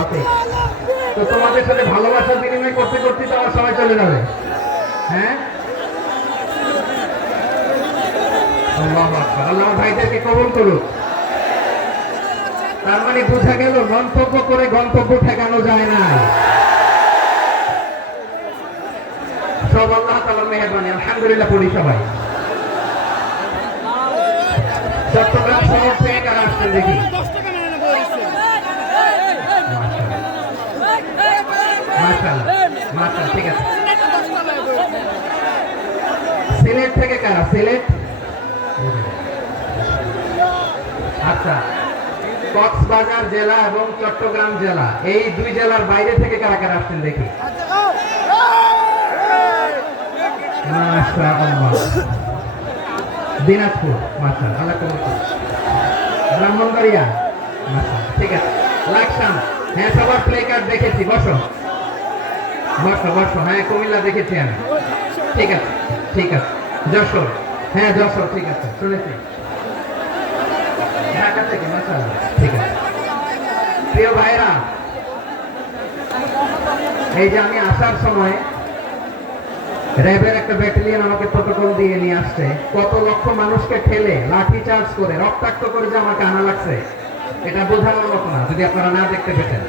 আল্লাহ। তো তোমাদের সাথে ভালোবাসার বিনিময় করতে করতে তো আমার সময় চলে যাবে। হ্যাঁ, আল্লাহু আকবার। আল্লাহ ভাইদেরকে কবুল করুক। তার মানে বোঝা গেল মন্তব্য করে গন্তব্য ঠেকানো যায় না। সব আল্লাহ তাআলার মেহেরবানি। আলহামদুলিল্লাহ পড়ি সবাই। চট্টগ্রাম শহর থেকে কারা আসছেন দেখি? মাশাআল্লাহ, ঠিক আছে। সিলেট থেকে কারা? সিলেট, আচ্ছা। কক্সবাজার জেলা এবং চট্টগ্রাম জেলা, এই দুই জেলার বাইরে থেকে কারা কারা আসছেন দেখি? মাশাআল্লাহ। দিনাজপুর, মাশাআল্লাহ, আল্লাহ কবুল করুন। ব্রাহ্মণবাড়িয়া, মাশাআল্লাহ, ঠিক আছে। লাকসাম, হ্যাঁ সবার প্লে কার্ড দেখেছি। বসো বসো বসো। হ্যাঁ কুমিল্লা দেখেছি আমি, ঠিক আছে ঠিক আছে। যশোর, হ্যাঁ যশোর, ঠিক আছে, শুনেছি। ঢাকা থেকে, মাশাআল্লাহ, ঠিক আছে। প্রিয় ভাইরা, এই যে আমি আসার সময় র্যাবের একটা ব্যাটালিয়ন আমাকে প্রটোকল দিয়ে নিয়ে আসছে। কত লক্ষ মানুষকে ঠেলে লাঠি চার্জ করে রক্তাক্ত করে যে আমাকে আনা লাগছে, এটা বোঝানোর মতো না যদি আপনারা না দেখতে পেতেন।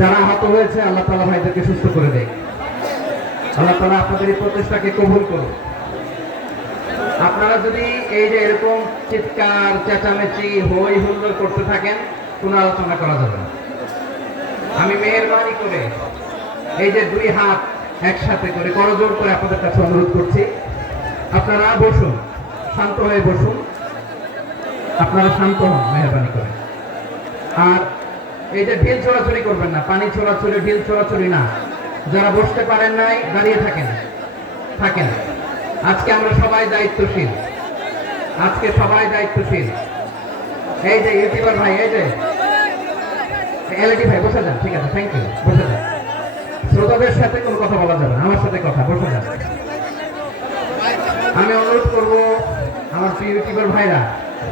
যারা আহত হয়েছে আল্লাহ তাআলা ভাইদেরকে সুস্থ করে দেয়। আল্লাহ তাআলা আপনাদের এই প্রচেষ্টাকে কবুল করুন। আপনারা যদি এই যে এরকম চিৎকার চেঁচামেচি হই হুল্লোড় করতে থাকেন, কোনো আলোচনা করা যাবে না। আমি মেহেরবানি করে এই যে দুই হাত একসাথে করে করজোড় করে আপনাদের কাছে অনুরোধ করছি, আপনারা বসুন, শান্ত হয়ে বসুন। আপনারা শান্ত হন মেহেরবানি করে। আর এই যে ঢিল ছোড়াছুড়ি করবেন না, পানি ছোড়াছুড়ি, ঢিল ছোড়াছুড়ি না। যারা বসতে পারেন নাই দাঁড়িয়ে থাকেন থাকেন। আজকে আমরা সবাই দায়িত্বশীল, আজকে সবাই দায়িত্বশীল। এই যে ইউটিউবার ভাই, এই যে এলইডি ভাই, বসে যান, ঠিক আছে, থ্যাংক ইউ, বসে যান। শ্রোতাদের সাথে কোনো কথা বলা যাবে না, আমার সাথে কথা, বসে যান। আমি অনুরোধ করবো আমার প্রিয় ইউটিউবার ভাইরা,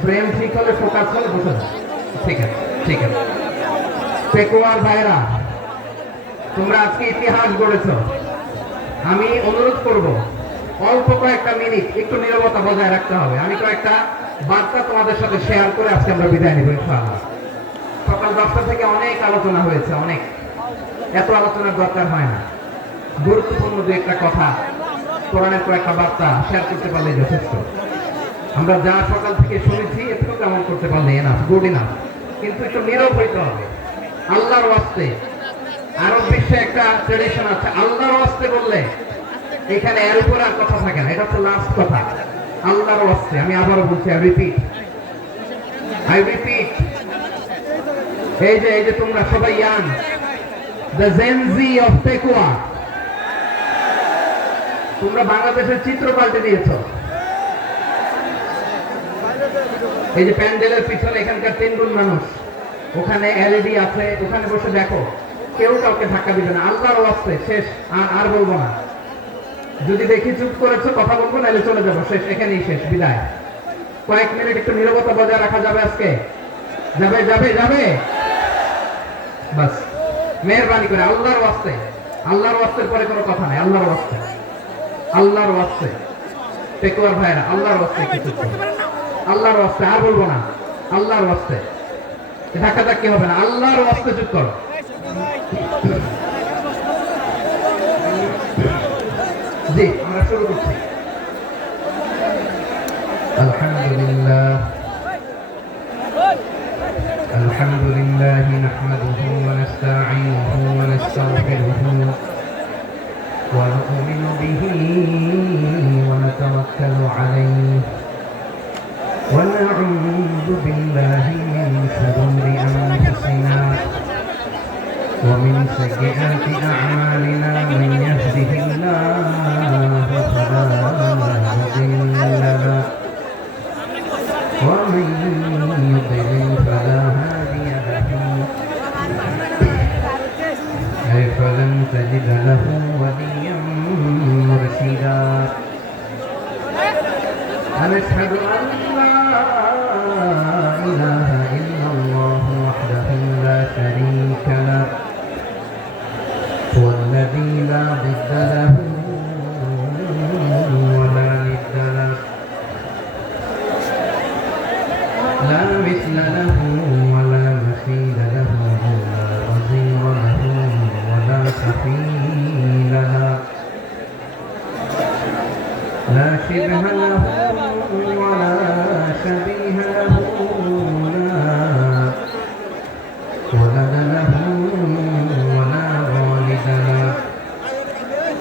ফ্রেম ঠিক হলে, ফোকাস হলে বসে যান, ঠিক আছে ঠিক আছে। পেকুয়ার ভাইরা, তোমরা আজকে ইতিহাস গড়েছ। আমি অনুরোধ করব অল্প কয়েকটা মিনিট একটু নীরবতা বজায় রাখতে হবে। আমি কয়েকটা বার্তা তোমাদের সাথে শেয়ার করে আজকে আমরা বিদায় নিব ইনশাআল্লাহ। সকাল 10টা থেকে অনেক আলোচনা হয়েছে, অনেক, এত আলোচনার দরকার হয় না। গুরুত্বপূর্ণ দু একটা কথা, কোরআনের কয়েকটা বার্তা শেয়ার করতে পারলে যথেষ্ট। আমরা যা সকাল থেকে শুনেছি এটুকু কেমন করতে পারলে এনাফ, গুড ইনাফ। কিন্তু একটু নীরব হইতে হবে। আল্লাহর ওয়াস্তে, আরব বিশ্বে একটা ট্রেডিশন আছে, আল্লাহর ওয়াস্তে বললে এখানে এর উপর আর কথা থাকে না। এটা হচ্ছে লাস্ট কথা, আল্লাহর ওয়াস্তে। আমি আবারও বলছি, আই রিপিট। এই যে তোমরা সবাই young, the Gen Z of Pekua, তোমরা বাংলাদেশের চিত্র পাল্টে দিয়েছ। এই যে প্যান্ডেলের পিছনে এখানকার 3 গুণ মানুষ, ওখানে এলইডি আছে, ওখানে বসে দেখো, কেউ কাউকে ধাক্কা দিবে না। আল্লাহর ওয়াস্তে, শেষ, আর বলবো না। যদি দেখি চুপ করেছো, কথা বলবো, নাহলে চলে যাবো, শেষ, এখানেই শেষ, বিদায়। কয়েক মিনিট একটু নীরবতা বজায় রাখা যাবে আজকে? যাবে যাবে যাবে, বাস। মেহেরবানি করে আল্লাহর ওয়াস্তে, আল্লাহর ওয়াস্তের পরে কোনো কথা নাই, আল্লাহর ওয়াস্তে, আল্লাহর ওয়াস্তে। পেকুয়ার ভাইরা, আল্লাহর ওয়াস্তে কিছু, আল্লাহর ওয়াস্তে, আর বলবো না, আল্লাহর ওয়াস্তে। ধাক্কাধাক্কি হবে না, আল্লাহর ওয়াস্তে চুপ করো। জি, আমরা শুরু করছি। আলহামদুলিল্লাহ, আলহামদুলিল্লাহ নাহমাদুহু ওয়া নাস্তাঈনুহু ওয়া নাস্তাগফিরুহু ওয়া নু'মিনু বিহি ওয়া নাতাওয়াক্কালু আলাইহি ওয়া না'উযু বিল্লাহি মিন শুরুরি আনফুসিনা ومن سيئات أعمالنا من يهده الله فلا مضل له ومن يضلل فلا هادي له فلن تجد له وليا مرشدا ونشهد أن لا إله إلا الله وحده لا شريك له ولا شبيه له ولا ولد له ولا والد له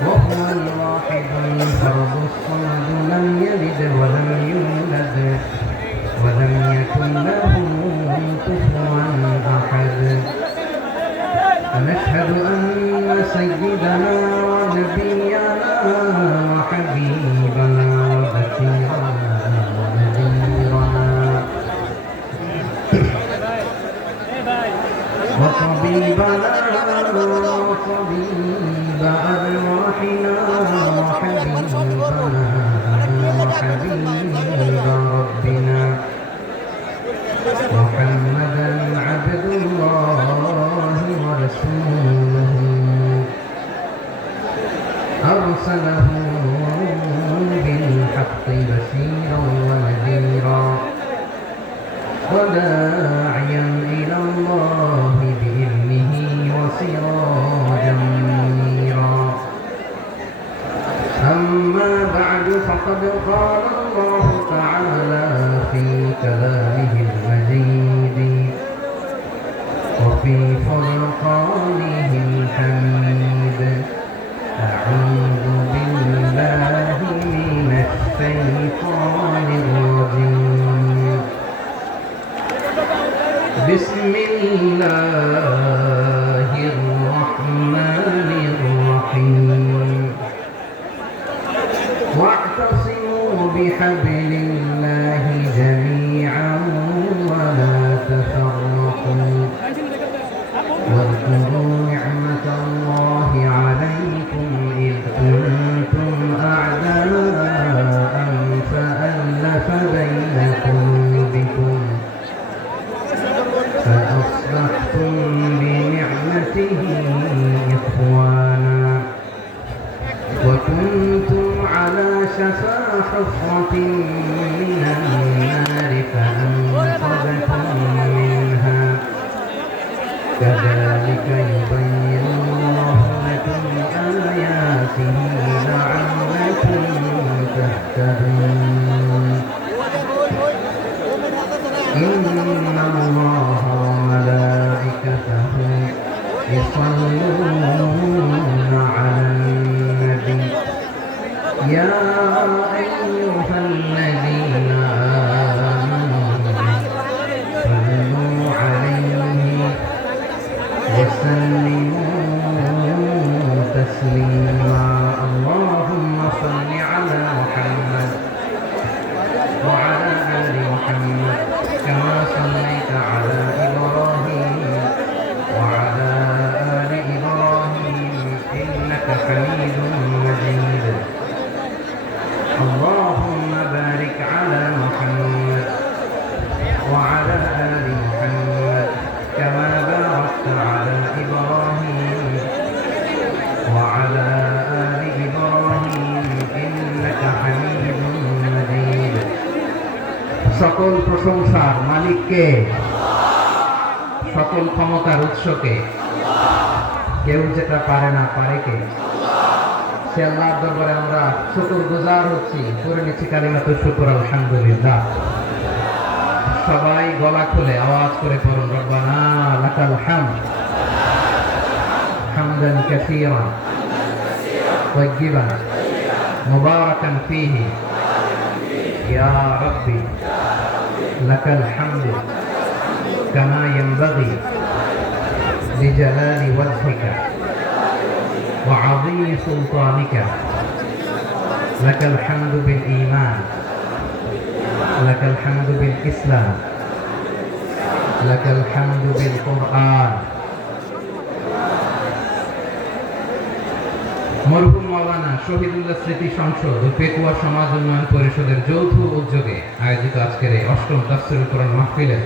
وهو الواحد الفرد الصمد لم يلد ولم يولد ولم يكن له كفوا أحد ونشهد أن سيدنا ونبينا وحبيبنا وبشيرنا ونذيرنا وطبيبنا وطبيب أرواحنا وحبيبنا وحبيب ربنا محمدا عبد الله ورسوله أرسله بالحق بشيرا ونذيرا وداعيا إلى الله بإذنه وسراجا منيرا أما بعد فقد قال الله تعالى في كلامه المجيد وفي فرقانه الحميد أعوذ بالله من الشيطان الرجيم بسم الله الرحمن الرحيم واعتصموا بحبل الله جميعا ولا تفرقوا واذكروا نعمة الله عليكم إذ كنتم أعداء فألف بين قلوبكم فأصبحتم بنعمته إخوانا وكنتم على شفا حفرة من النار فأنقذكم منها كذلك يبين الله لكم آياته لعلكم تهتدون إن الله وملائكته يصلون على النبي يا أيها الذين آمنوا صلوا عليه وسلموا تسليما اللهم صل على محمد وعلى آل محمد كما صليت على إبراهيم وعلى آل إبراهيم إنك حميد مجيد اللهم بارك على محمد وعلى آل محمد كما باركت على إبراهيم وعلى آل إبراهيم إنك حميد مجيد সকল প্রশংসার মালিককে সকল ক্ষমতার উৎসকে কেউ যেটা পারে না পারে কে সে আল্লাহর দরবারে আমরা শুকরগুজার হচ্ছি করে নিচ্ছি কালিমাতুশ শুকর আলহামদুলিল্লাহ সবাই গলা খুলে আওয়াজ করে পড়ুন রব্বানা লাকাল হামদ হামদান কাসীরান তাইয়িবান মুবারাকান ফীহি ইয়া রাব্বি লাকাল হামদু কামা ইয়ানবাগি লিজালালি ওয়াজহিকা وعظيم سلطانك لك الحمد بالإيمان لك الحمد بالإسلام لك الحمد بالقرآن মরহুম মাওলানা শহীদুল্লাহ স্মৃতি সংসদ ও পেকুয়া সমাজ উন্নয়ন পরিষদের যৌথ উদ্যোগে আয়োজিত আজকের এই অষ্টম তাফসীরুল কোরআন মাহফিলের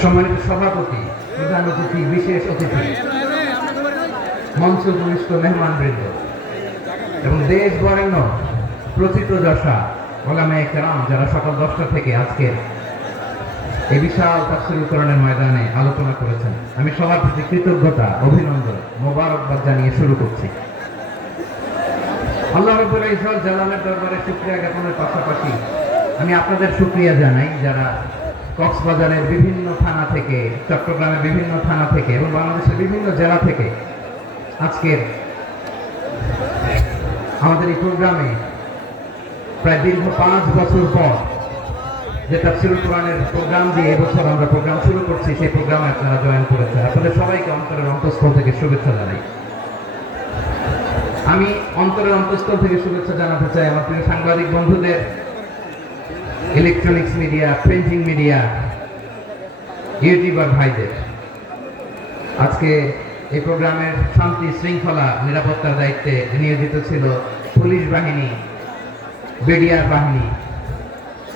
সম্মানিত সভাপতি প্রধান অতিথি বিশেষ অতিথি মঞ্চ উপবিষ্ট মেহমানবৃন্দ এবং দেশ বরেণ্য প্রথিতযশা ওলামায়ে কেরাম যারা সকাল 10টা থেকে আজকের এই বিশাল তাফসীরুল কোরআনের ময়দানে আলোচনা করেছেন আমি সবার প্রতি কৃতজ্ঞতা অভিনন্দন মোবারকবাদ জানিয়ে শুরু করছি আল্লাহ রাব্বুল ইজ্জত জালালের দরবারে শুকরিয়া জ্ঞাপনের পাশাপাশি আমি আপনাদের শুকরিয়া জানাই যারা কক্সবাজারের বিভিন্ন থানা থেকে, চট্টগ্রামের বিভিন্ন থানা থেকে এবং বাংলাদেশের বিভিন্ন জেলা থেকে আজকের আমাদের এই প্রোগ্রামে প্রায় দীর্ঘ 5 বছর পর যে তাফসীরুল কোরআনের প্রোগ্রাম দিয়ে এবছর আমরা প্রোগ্রাম শুরু করছি, সেই প্রোগ্রামে আপনারা জয়েন করেছেন। আপনাদের সবাইকে অন্তরের অন্তঃস্থল থেকে শুভেচ্ছা জানাই। আমি অন্তরের অন্তঃস্থল থেকে শুভেচ্ছা জানাতে চাই আমার প্রিয় সাংবাদিক বন্ধুদের, electronics media, printing media, YouTuber ভাইদের। আজকে এই প্রোগ্রামের শান্তি শৃঙ্খলা নিরাপত্তার দায়িত্বে নিয়োজিত ছিল পুলিশ বাহিনী, বিডিআর বাহিনী,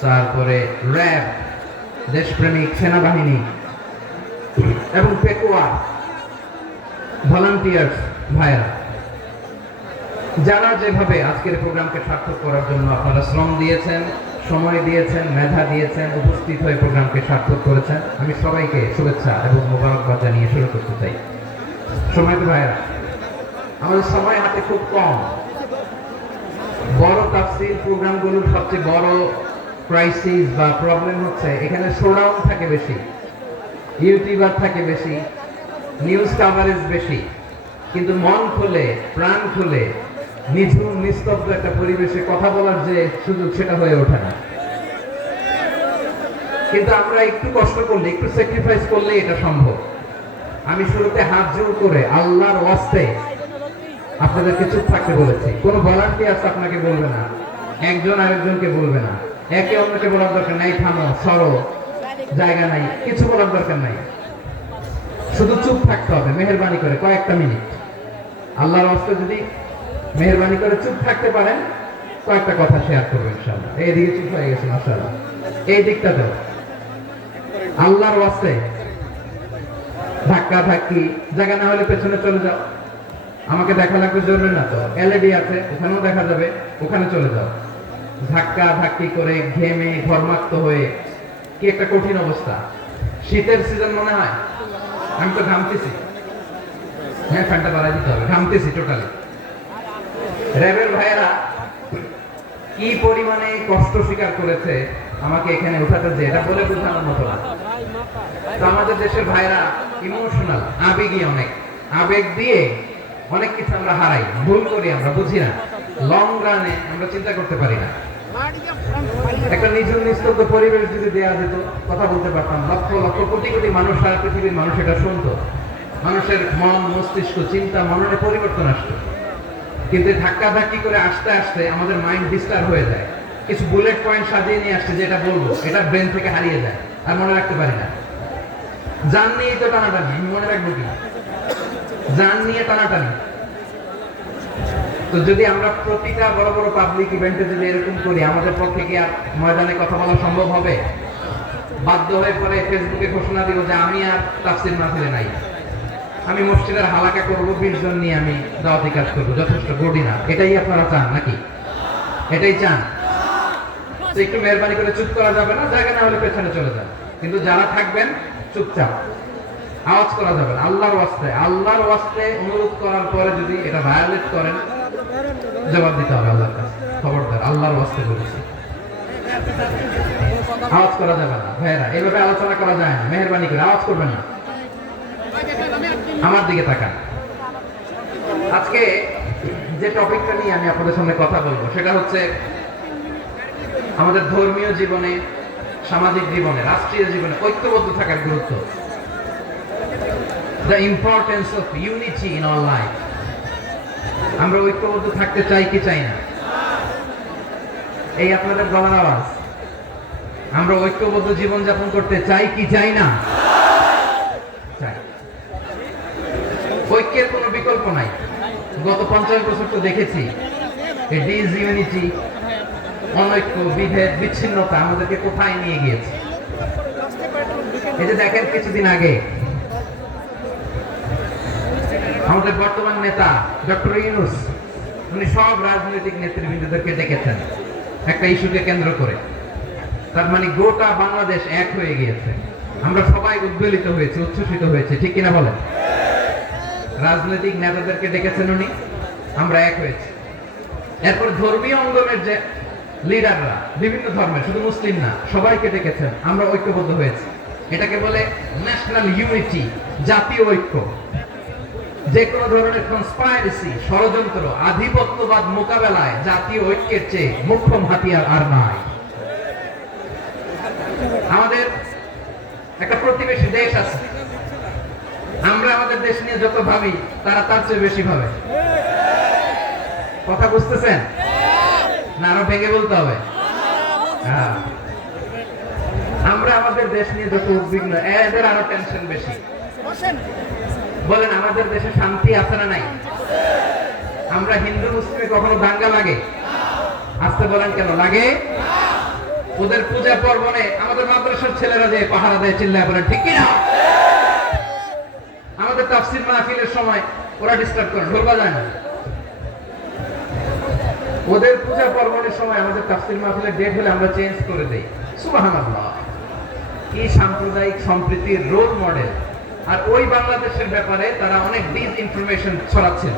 তারপরে র্যাব, দেশপ্রেমিক সেনাবাহিনী এবং পেকুয়া ভলান্টিয়ার্স ভাইরা, যারা যেভাবে আজকের প্রোগ্রামকে সার্থক করার জন্য আপনারা শ্রম দিয়েছেন, সময় দিয়েছেন, মেধা দিয়েছেন, উপস্থিত হয়ে প্রোগ্রামকে সার্থক করেছেন, আমি সবাইকে শুভেচ্ছা এবং মোবারকবাদ জানিয়ে শুরু করতে চাই। সম্মানিত ভাইরা, আমাদের সময় হাতে খুব কম। বড় তাফসীর প্রোগ্রামগুলোর সবচেয়ে বড় ক্রাইসিস বা প্রবলেম হচ্ছে এখানে শোডাউন থাকে বেশি, ইউটিউবার থাকে বেশি, নিউজ কাভারেজ বেশি, কিন্তু মন খুলে, প্রাণ খুলে, নিঝুম নিস্তব্ধ একটা পরিবেশে কথা বলার যে সুযোগ, সেটা হয়ে ওঠে না। কিন্তু আমরা একটু কষ্ট করলে, একটু স্যাক্রিফাইস করলে এটা সম্ভব। আমি শুরুতে হাত জোর করে আল্লাহর ওয়াস্তে আপনাদেরকে চুপ থাকতে বলেছি। কোনো ভলান্টিয়ার্স আপনাকে বলবে না, একজন আরেকজনকে বলবে না, একে অন্যকে বলার দরকার নাই, থামো, সরো, জায়গা নাই, কিছু বলার দরকার নাই। শুধু চুপ থাকতে হবে মেহেরবানি করে কয়েকটা মিনিট। আল্লাহর ওয়াস্তে যদি মেহেরবানি করে চুপ থাকতে পারেন, কয়েকটা কথা শেয়ার করবেন ইনশাআল্লাহ। এইদিকে চুপ হয়ে গেছে মাশাআল্লাহ, এই দিকটাতেও আল্লাহর ওয়াস্তে ধাক্কা ধাক্কি, জায়গা না হলে পেছনে চলে যাও। আমাকে দেখা লাগবে জরুরি না তো, এলইডি আছে, ওখানেও দেখা যাবে, ওখানে চলে যাও। ধাক্কা ধাক্কি করে ঘেমে ঘর্মাক্ত হয়ে কি একটা কঠিন অবস্থা। শীতের সিজন মনে হয়, আমি তো ঘামতেছি। হ্যাঁ, ফ্যানটা বাড়াই দিতে হবে, ঘামতেছি টোটালি। র্যাবের ভাইয়েরা কি পরিমাণে কষ্ট স্বীকার করেছে আমাকে এখানে উঠাতে, যে এটা বলে বোঝানোর মতো না। তো আমাদের দেশের ভাইরা ইমোশনাল, আবেগী অনেক, আবেগ দিয়ে অনেক কিছু আমরা হারাই, ভুল করি, আমরা বুঝি না, লং রানে আমরা চিন্তা করতে পারি না। একটা নিঝুম নিস্তব্ধ পরিবেশ যদি দেওয়া যেত, কথা বলতে পারতাম, লক্ষ লক্ষ কোটি কোটি মানুষ, সারা পৃথিবীর মানুষ এটা শুনতো, মানুষের মন, মস্তিষ্ক, চিন্তা, মননে পরিবর্তন আসতো। কিন্তু ধাক্কা ধাক্কি করে আসতে আসতে আমাদের মাইন্ড ডিস্টার্ব হয়ে যায়। কিছু বুলেট পয়েন্ট সাজিয়ে নিয়ে আসছে, যেটা বলবো এটা ব্রেন থেকে হারিয়ে যায়, আর মনে রাখতে পারি না। জান নিয়ে তো টানাটানি, আমি মনে রাখবো কি? জান নিয়ে টানাটানি। তো যদি আমরা প্রতিটা বড় বড় পাবলিক ইভেন্টে যদি এরকম করি, আমাদের পক্ষে কি আর ময়দানে কথা বলা সম্ভব হবে? বাধ্য হয়ে পরে ফেসবুকে ঘোষণা দিব যে আমি আর তাফসীর মাহফিলে নাই, আমি মসজিদের হালাকা করবো, 20 জন নিয়ে আমি দাওয়াতি কাজ করবো, যথেষ্ট গড়ি না। এটাই আপনারা চান নাকি? এটাই চান? তো একটু মেহরবানি করে চুপ করা যাবে না, জায়গা না হলে পেছনে চলে যান। কিন্তু যারা থাকবেন চুপচাপ, আওয়াজ করা যাবে না। আল্লাহর ওয়াস্তে, আল্লাহর ওয়াস্তে অনুরোধ করার পরে যদি এটা ভায়োলেট করেন, জবাব দিতে হবে আল্লাহর কাছে। খবরদার, আল্লাহর ওয়াস্তে বলেছি, আওয়াজ করা যাবে না। ভাইয়েরা, এইভাবে আলোচনা করা যায় না, মেহরবানি করে আওয়াজ করবেন না। আমার দিকে তাকান। আজকে যে টপিকটা নিয়ে আমি আপনাদের সামনে কথা বলবো, সেটা হচ্ছে আমাদের ধর্মীয় জীবনে, সামাজিক জীবনে, রাষ্ট্রীয় জীবনে ঐক্যবদ্ধ থাকার গুরুত্ব। The importance of unity in our life. আমরা ঐক্যবদ্ধ থাকতে চাই কি চাই না? এই আপনাদের গলার আওয়াজ। আমরা ঐক্যবদ্ধ জীবন যাপন করতে চাই কি চাই না? চাই। ঐক্যের কোনো বিকল্প নাই। গত 50 বছর তো দেখেছি এই ডিসইউনিটি, অনৈক্য, বিভেদ, বিচ্ছিন্নতা আমাদেরকে কোথায় নিয়ে গিয়েছে। এই যে দেখেন, কিছুদিন আগে আমাদের বর্তমান নেতা ডক্টর ইউনূস, উনি সব রাজনৈতিক নেতৃবৃন্দদেরকে ডেকেছেন একটা ইস্যুকে কেন্দ্র করে। তার মানে গোটা বাংলাদেশ এক হয়ে গিয়েছে। আমরা সবাই উদ্বেলিত হয়েছি, উচ্ছ্বসিত হয়েছে, ঠিক কিনা বলেন? রাজনৈতিক নেতাদেরকে ডেকেছেন উনি, আমরা এক হয়েছি। এরপর ধর্মীয় অঙ্গনের যে লিডাররা বিভিন্ন ধর্মের, শুধু মুসলিম না, সবাইকে ডেকেছেন, আমরা ঐক্যবদ্ধ হয়েছি। এটাকে বলে ন্যাশনাল ইউনিটি, জাতীয় ঐক্য। যে কোনো ধরনের কনস্পাইরেসি, ষড়যন্ত্র, আধিপত্যবাদ মোকাবেলায় জাতীয় ঐক্যের চেয়ে মুখ্যম হাতিয়ার আর নাই। আমাদের একটা প্রতিবেশী দেশ আছে, আমরা আমাদের দেশ নিয়ে যত ভাবি তারা তার চেয়ে বেশি ভাবে। কথা বুঝতেছেন না? আরো ভেঙে বলতে হবে। আমরা আমাদের দেশ নিয়ে যত উদ্বিগ্ন, এদের আরো টেনশন বেশি। বলেন আমাদের দেশে শান্তি আছে না নাই? আমরা হিন্দু মুসলিমে কখনো দাঙ্গা লাগে? আসতে বলেন কেন লাগে? ওদের পূজা পার্বণে আমাদের মাদ্রাসার ছেলেরা যে পাহারা দেয়, চিল্লায় বলেন ঠিক কিনা? আমাদের তাফসীর মাহফিলের সময় ওরা ডিস্টার্ব করে, ঢোল বাজায় না। ওদের পূজা পার্বণের সময় আমাদের তাফসীর মাহফিলের ডেট হলে আমরা চেঞ্জ করে দেই। সুবহানাল্লাহ, কি সাম্প্রদায়িক সম্প্রীতির রোল মডেল। আর ওই বাংলাদেশের ব্যাপারে তারা অনেক ডিস ইনফরমেশন ছড়াচ্ছিল।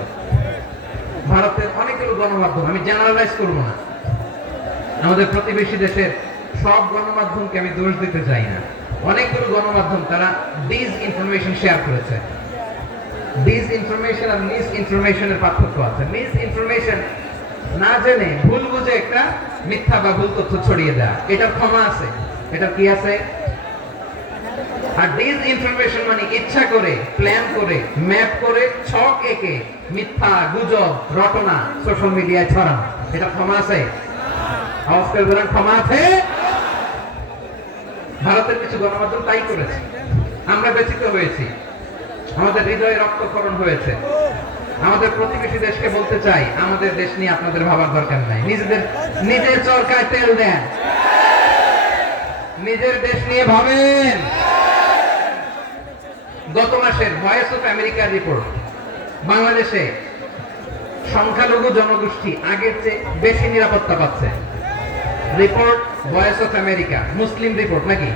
ভারতের অনেকগুলো গণমাধ্যম, আমি জেনারেলাইজ করব না, আমাদের প্রতিবেশী দেশের সব গণমাধ্যমকে আমি দোষ দিতে চাই না, অনেকগুলো গণমাধ্যম তারা ডিস ইনফরমেশন শেয়ার করেছে। ডিস ইনফরমেশন আর মিস ইনফরমেশনের পার্থক্য আছে। মিস ইনফরমেশন না জেনে ভুল বুঝে একটা মিথ্যা বা ভুল তথ্য ছড়িয়ে দেয়, এটার ক্ষমা আছে, এটা কি আছে। আর ডিস ইনফরমেশন মানে ইচ্ছা করে, প্ল্যান করে, ম্যাপ করে, ছক এঁকে মিথ্যা, গুজব, রটনা সোশ্যাল মিডিয়ায় ছড়ানো, এটা ক্ষমা আছে? আওয়াজ করে বলেন ক্ষমা আছে? ভারতের কিছু গণমাধ্যম তাই করেছে, আমরা ব্যথিত হয়েছি, আমাদের হৃদয়ে রক্তক্ষরণ হয়েছে। আমাদের প্রতিবেশী দেশকে বলতে চাই, আমাদের দেশ নিয়ে আপনাদের ভাবার দরকার নাই, নিজের চরকায় তেল দেন, নিজের দেশ নিয়ে ভাবেন। গত মাসের ভয়েস অফ আমেরিকার রিপোর্ট, বাংলাদেশে সংখ্যালঘু জনগোষ্ঠী আগের চেয়ে বেশি নিরাপত্তা পাচ্ছে। Report voice of America, Muslim report নাকি?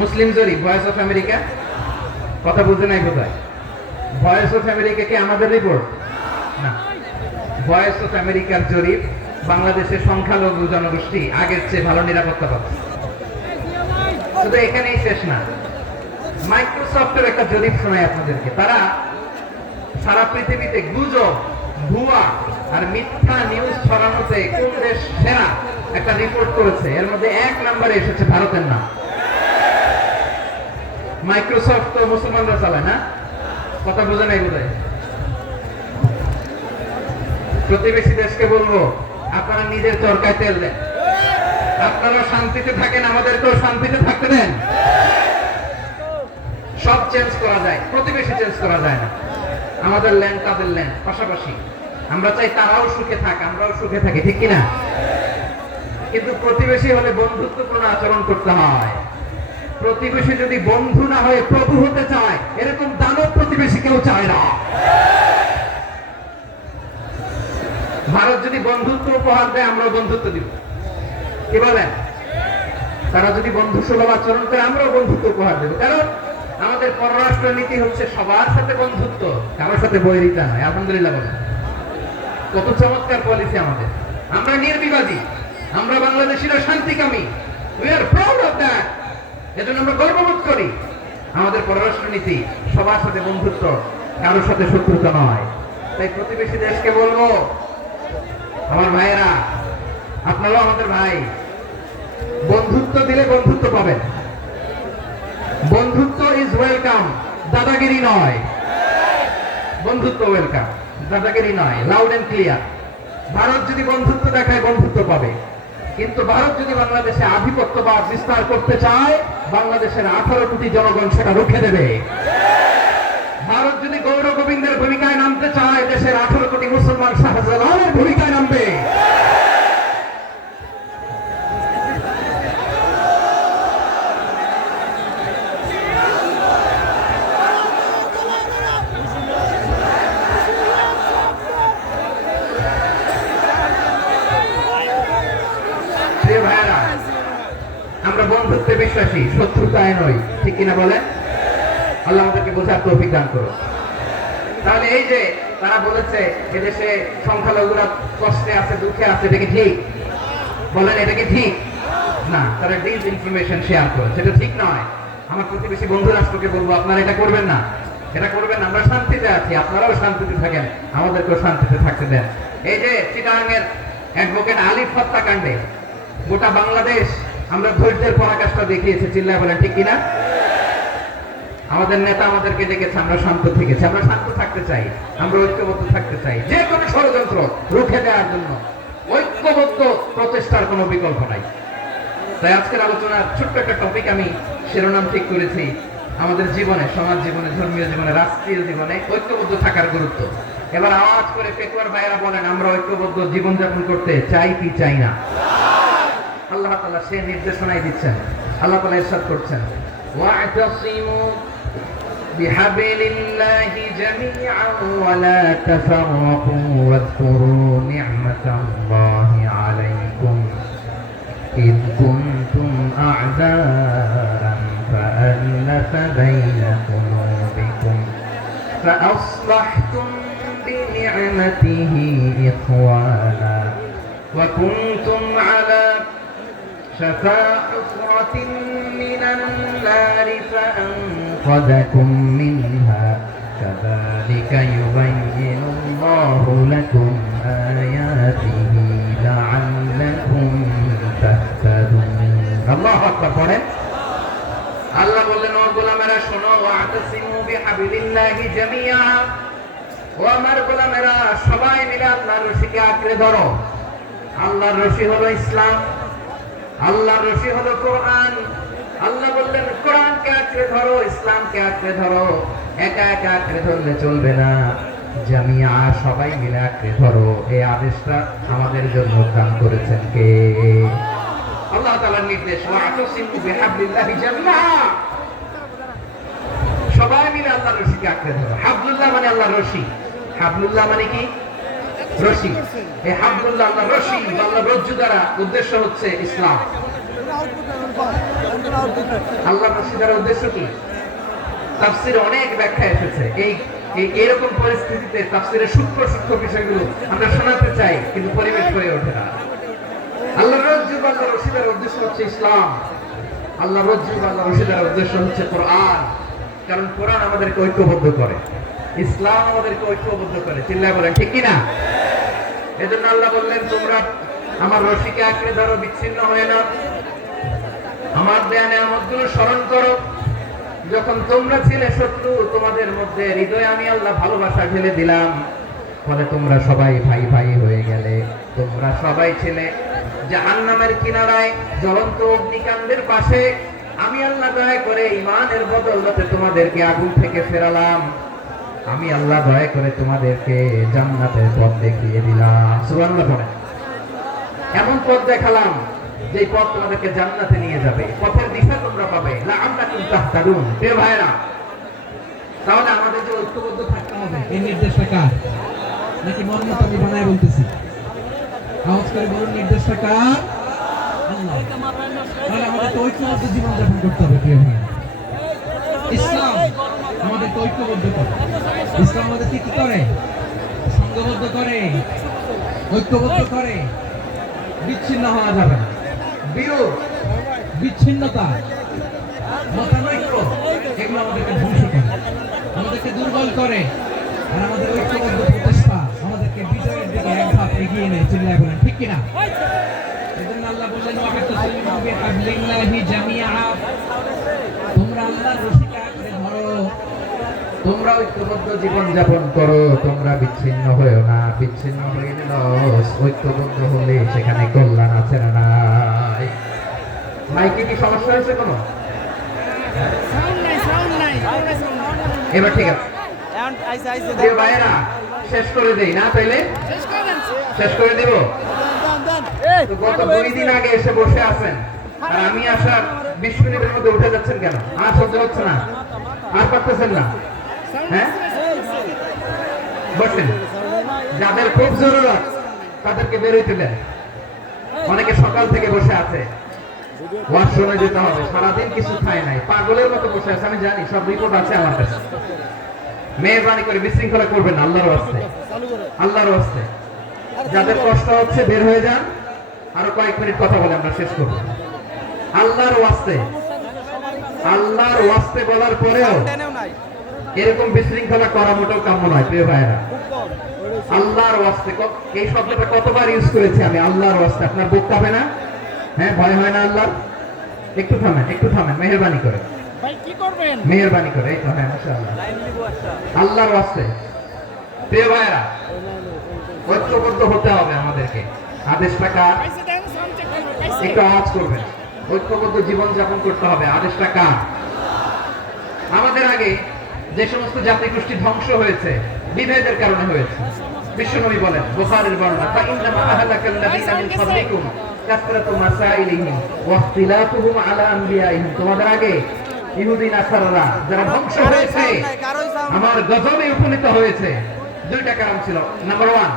মুসলিম জরিপ, ভয়েস অফ আমেরিকা। কথা বুঝে নাই বোধহয়। ভয়েস অফ আমেরিকা কি আমাদের রিপোর্ট না? ভয়েস অফ আমেরিকার জরিপ, বাংলাদেশের সংখ্যালঘু জনগোষ্ঠী আগের চেয়ে ভালো নিরাপত্তা পাচ্ছে। শুধু এখানেই শেষ না, মাইক্রোসফটের একটা জরিপ শোনায় আপনাদেরকে। তারা সারা পৃথিবীতে গুজব, ভুয়া আর মিথ্যা নিউজ ছড়ানোতে কোন দেশ সেরা একটা রিপোর্ট করেছে, এর মধ্যে 1 নম্বরে এসেছে ভারতের নাম। মাইক্রোসফট তো মুসলমানরা চালায় না? কথা বোঝে নাই বোধহয়। প্রতিবেশী দেশকে বলবো, আপনারা নিজের চরকায় তেল দেন, আপনারা শান্তিতে থাকেন, আমাদেরকেও শান্তিতে থাকতে দেন। সব চেঞ্জ করা যায়, প্রতিবেশী চেঞ্জ করা যায় না। আমাদের ল্যান্ড তাদের ল্যান্ড, পাশাপাশি। আমরা চাই তারাও সুখে থাক, আমরাও সুখে থাকি, ঠিক কিনা? কিন্তু প্রতিবেশী হলে বন্ধুত্বপূর্ণ আচরণ করতে হয়। প্রতিবেশী যদি বন্ধু না হয়ে প্রভু হতে চায়, এরকম দানব প্রতিবেশী কেউ চায় না। ভারত যদি বন্ধুত্ব উপহার দেয়, আমরাও বন্ধুত্ব দিব, কি বলেন? তারা যদি বন্ধু সুলভ আচরণ করে, আমরাও বন্ধুত্ব উপহার দেব। কারণ আমাদের পররাষ্ট্র নীতি হচ্ছে সবার সাথে বন্ধুত্ব, কারোর সাথে বৈরিতা নয়। আলহামদুলিল্লাহ বলেন, কত চমৎকার পলিসি আমাদের। আমরা নির্বিবাদী, আমরা বাংলাদেশিরা শান্তিকামী। We are proud of that. এজন্য আমরা গর্ববোধ করি। আমাদের পররাষ্ট্র নীতি সবার সাথে বন্ধুত্ব, কারোর সাথে শত্রুতা নয়। তাই প্রতিবেশী দেশকে বলবো, আমার ভাইয়েরা, আপনারাও আমাদের ভাই, বন্ধুত্ব দিলে বন্ধুত্ব পাবেন। বন্ধুত্ব ইজ ওয়েলকাম, দাদাগিরি নয়। বন্ধুত্ব ওয়েলকাম, দাদাগিরি নয়। Loud and clear. ভারত যদি বন্ধুত্ব দেখায়, বন্ধুত্ব পাবে। কিন্তু ভারত যদি বাংলাদেশে আধিপত্যবাদ বিস্তার করতে চায়, বাংলাদেশের 18 কোটি জনগণ সেটা রুখে দেবে। ভারত যদি গৌর গোবিন্দের ভূমিকায় নামতে চায়, দেশের 18 কোটি মুসলমান শাহজালালের ভূমিকায় নামবে। ভাইয়েরা, আমরা বন্ধুত্বে বিশ্বাসী, শত্রুতায় নই, ঠিক কিনা বলেন? আল্লাহ আমাদেরকে বোঝার তৌফিক দান করুন। তাহলে এই যে তারা বলেছে এদেশে সংখ্যালঘুরা কষ্টে আছে, দুঃখে আছে, এটা কি ঠিক? বলেন এটা কি ঠিক? না, তারা ডিস ইনফরমেশন শেয়ার করেছে, এটা ঠিক নয়। আমার প্রতিবেশী বন্ধু রাষ্ট্রকে বলবো আপনারা এটা করবেন না, এটা করবেন না। আমরা শান্তিতে আছি, আপনারাও শান্তিতে থাকেন, আমাদেরকেও শান্তিতে থাকতে দেন। এই যে চিটাগাংয়ের অ্যাডভোকেট আলিফ হত্যাকাণ্ডে গোটা বাংলাদেশ আমরা ধৈর্যের পরাকাষ্ঠা দেখিয়েছে, চিল্লায় বলেন ঠিক কিনা? আমাদের নেতা আমাদেরকে ডেকেছে, আমরা শান্ত থেকেছি। আমরা শান্ত থাকতে চাই, আমরা ঐক্যবদ্ধ থাকতে চাই। যে কোনো ষড়যন্ত্র রুখে দেওয়ার জন্য ঐক্যবদ্ধ প্রচেষ্টার কোনো বিকল্প নাই। তাই আজকের আলোচনার ছোট্ট একটা টপিক আমি শিরোনাম ঠিক করেছি, আমাদের জীবনে, সমাজ জীবনে, ধর্মীয় জীবনে, রাষ্ট্রীয় জীবনে ঐক্যবদ্ধ থাকার গুরুত্ব। এবার আওয়াজ করে পেকুয়ার ভাইয়েরা বলেন, আমরা ঐক্যবদ্ধ জীবনযাপন করতে চাই কি চাই না? আল্লাহ তাআলা সে নির্দেশনাই দিচ্ছেন। আল্লাহ তাআলা ইরশাদ করছেন, ওয়া'তাসিমু বিহাবিলিল্লাহি জামিআন ওয়া লা তাফাররাকু ওয়াযকুরু নি'মাতাল্লাহি আলাইকুম إذ كنتم أعداء فألف بين قلوبكم فأصبحتم بنعمته إخوانا وكنتم على شفا حفرة من النار فأنقذكم منها كذلك يبين الله لكم آياته لعلكم আল্লাহু আকবার পড়েন। আল্লাহ বললেন, ও গোলামেরা শোনো, ওয়া'তাসিমু বিহাবিলিল্লাহি জামিআ, ও আমার গোলামেরা সবাই মিলে আল্লাহর রশিকে আঁকড়ে ধরো। আল্লাহর রশি হলো ইসলাম, আল্লাহর রশি হলো কোরআন। আল্লাহ বললেন কোরআনকে আঁকড়ে ধরো, ইসলামকে আঁকড়ে ধরো। একা একা আঁকড়ে ধরলে চলবে না, জামিআ সবাই মিলে আঁকড়ে ধরো। এই আদেশটা আমাদের জন্য দান করেছেন কে? আল্লাহ তাআলার নির্দেশ, ওয়া'তাসিমু বিহাবলিল্লাহি জামিআ, সবাই মিলে আল্লাহর রশিকে আঁকড়ে ধরো। হাবলুল্লাহ মানে আল্লাহর রশি। হাবলুল্লাহ মানে কি? রশি। এই হাবলুল্লাহ আল্লাহর রশি, আল্লাহর রজ্জু দ্বারা উদ্দেশ্য হচ্ছে ইসলাম। আল্লাহর রশি দ্বারা উদ্দেশ্য কি? তাফসীরে অনেক ব্যাখ্যা এসেছে। এরকম পরিস্থিতিতে তাফসীরের সূক্ষ্ম সূক্ষ্ম বিষয়গুলো আমরা শোনাতে চাই, কিন্তু পরিবেশ হয়ে ওঠে না। আল্লাহর রজ্জু বা আল্লাহর রশিদের উদ্দেশ্য হচ্ছে ইসলাম। আল্লাহর রজ্জু বা আল্লাহর রশিদের উদ্দেশ্য হচ্ছে কোরআন। কারণ কোরআন আমাদেরকে ঐক্যবদ্ধ করে, ইসলাম আমাদেরকে ঐক্যবদ্ধ করে। চিল্লায় বলেন ঠিক কিনা? এজন্য আল্লাহ বললেন, তোমরা আমার রশিকে আঁকড়ে ধরো, বিচ্ছিন্ন হয়ে না, আমার দেয়া নেয়ামতগুলো স্মরণ করো। যখন তোমরা ছিলে শত্রু, তোমাদের মধ্যে হৃদয়ে আমি আল্লাহ ভালোবাসা ঢেলে দিলাম, ফলে তোমরা সবাই ভাই ভাই হয়ে গেলে। তোমরা সবাই ছিলে জাহান্নামের কিনারায়, জ্বলন্ত অগ্নিকাণ্ডের পাশে। আমি আল্লাহ দয়া করে ঈমানের বদৌলতে তোমাদেরকে আগুন থেকে ফেরালাম। আমি আল্লাহ দয়া করে তোমাদেরকে জান্নাতের পথ দেখিয়ে দিলাম। সুবহানাল্লাহ পড়েন। এমন পথ দেখালাম যে পথ তোমাদেরকে জান্নাতে নিয়ে যাবে, পথের দিশা তোমরা পাবে। লাআল্লাকুম তাহতাদুন। প্রিয় ভাইরা, তাহলে আমাদের যে ঐক্যবদ্ধ থাকতে হবে, এই নির্দেশটা কার? নাকি মর্মটা আমি বানায় বলতেছি? আওয়াজ করে বলুন, নির্দেশটা কার? আল্লাহ। তাহলে আমাদের ঐক্যবদ্ধ জীবন যাপন করতে হবে। প্রিয় ভাই, ইসলাম আমাদের ঐক্যবদ্ধ করে। ইসলাম আমাদেরকে কি করে? সংঘবদ্ধ করে, ঐক্যবদ্ধ করে। বিচ্ছিন্ন হওয়া যাবে না। বিরোধ, বিচ্ছিন্নতা, মতানৈক্য, এগুলো আমাদেরকে ধ্বংস করে, আমাদেরকে দুর্বল করে। আর আমাদের ঐক্যবদ্ধ প্রচেষ্টা আমাদেরকে বিজয়ের দিকে এক ধাপ এগিয়ে নেয়। চিল্লায় বলেন ঠিক কিনা? এজন্য আল্লাহ বললেন, ওয়া'তাসিমু বিহাবলিল্লাহি জামিআ, তোমরা আল্লাহর রশিকে আঁকড়ে ধরো, তোমরা ঐক্যবদ্ধ জীবন যাপন করো, তোমরা বিচ্ছিন্ন হয়েও না। বিচ্ছিন্ন হয়ে লস, ঐক্যবদ্ধ হলে সেখানে কল্যাণ আছে না নাই? মাইকে কি সমস্যা হয়েছে কোনো? এবার ঠিক আছে। প্রিয় ভাইয়েরা, শেষ করে দেই না? তাইলে শেষ করে দিব। তো গত 2 দিন আগে এসে বসে আছেন, আর আমি আসার 20 মিনিটের মধ্যে উঠে যাচ্ছেন কেন? আর সহ্য হচ্ছে না? আর পারতেছেন না? হ্যাঁ, বসেন। যাদের খুব জরুরত তাদেরকে বেরোইতে দেন। অনেকে সকাল থেকে বসে আছে, ওয়াশরুমে যেতে হবে, সারাদিন কিছু খায় নাই, পাগলের মতো বসে আছে। আমি জানি, সব রিপোর্ট আছে আমার কাছে। মেহেরবানি করে বিশৃঙ্খলা করবেন না, আল্লাহর ওয়াস্তে, আল্লাহর ওয়াস্তে। যাদের কষ্ট হচ্ছে বের হয়ে যান, আরো কয়েক মিনিট কথা বলে আমরা শেষ করব। আল্লাহর ওয়াস্তে, আল্লাহর ওয়াস্তে বলার পরেও এরকম বিশৃঙ্খলা করা মোটেও কাম্য নয় প্রিয় ভাইরা। আল্লাহর ওয়াস্তে, এই শব্দটা কতবার ইউজ করেছি আমি, আল্লাহর ওয়াস্তে। আপনার বুক কাঁপে না? হ্যাঁ, ভয় হয় না আল্লাহ? একটু থামেন, একটু থামেন, মেহেরবানি করে, ভাই কি করবেন? মেহেরবানি করে। এই তো, হ্যাঁ, মাশাআল্লাহ। আল্লাহর ওয়াস্তে প্রিয় ভাইরা, ঐক্যবদ্ধ হতে হবে আমাদেরকে। আদেশটা কার? একটু আওয়াজ করবেন। ঐক্যবদ্ধ জীবন যাপন করতে হবে। আদেশটা কার? আমাদের আগে যে সমস্ত জাতি গোষ্ঠী ধ্বংস হয়েছে বিভেদের কারণে হয়েছে। বিশ্বনবী বলেন, বুখারীর বর্ণনা, ফাইন্নামা আহলাকাল্লাযীনা মিন ক্বাবলিকুম কাসরাতু মাসাইলিহিম ওয়া ইখতিলাফুহুম আলা আনবিয়াইহিম। তোমাদের আগে ইহুদি নাসারারা যারা ধ্বংস হয়েছে, আমার গজবে উপনীত হয়েছে, দুইটা কারণ ছিল। নাম্বার 1,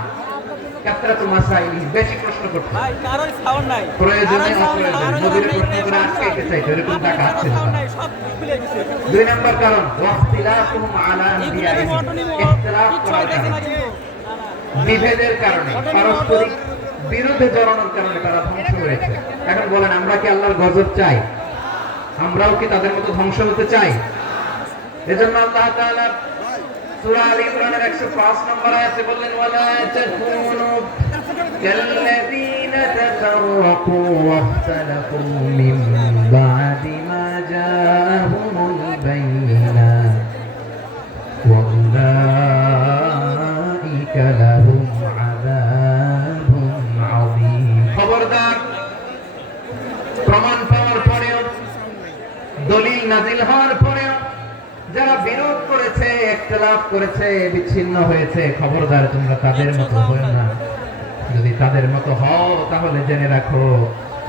কাসরাতু মাসাইলিহিম, বেশি প্রশ্ন করতে, ভাই কারোর সাউন্ড নাই, প্রয়োজনে অপ্রয়োজনে নবীর প্রশ্ন করে আটকাইতে চাইতো, এরকম টাকা আছে। সব খুলে দিছে। 2 নাম্বার কারণ, ওয়াখতিলাফুহুম আলা আনবিয়াইহিম, ইখতিলাফ করার কারণে, বিভেদের কারণে, পারস্পরিক বিরোধে জড়ানোর কারণে তারা ধ্বংস হয়েছে। এখন বলেন, আমরা কি আল্লাহর গজব চাই? আমরাও কি তাদের মতো ধ্বংস হতে চাই? এজন্য আল্লাহ তাআলা সূরা আলে ইমরানের 105 নম্বর আয়াতে বললেন, ওয়ালা তাকুনু কাল্লাযীনা তাফাররাকু ওয়াখতালাফু মিন বা'দি মা জাআহুমুল বায়িনাত ওয়া উলাইকা লাহুম আযাবুন আযীম। খবরদার, প্রমাণ পাওয়ার পরেও, দলিল নাজিল হওয়ার পরেও যারা বিরোধ করেছে, ইখতিলাফ করেছে, বিচ্ছিন্ন হয়েছে, খবরদার তোমরা তাদের মতো হয়ো না। যদি তাদের মতো হও তাহলে জেনে রাখো,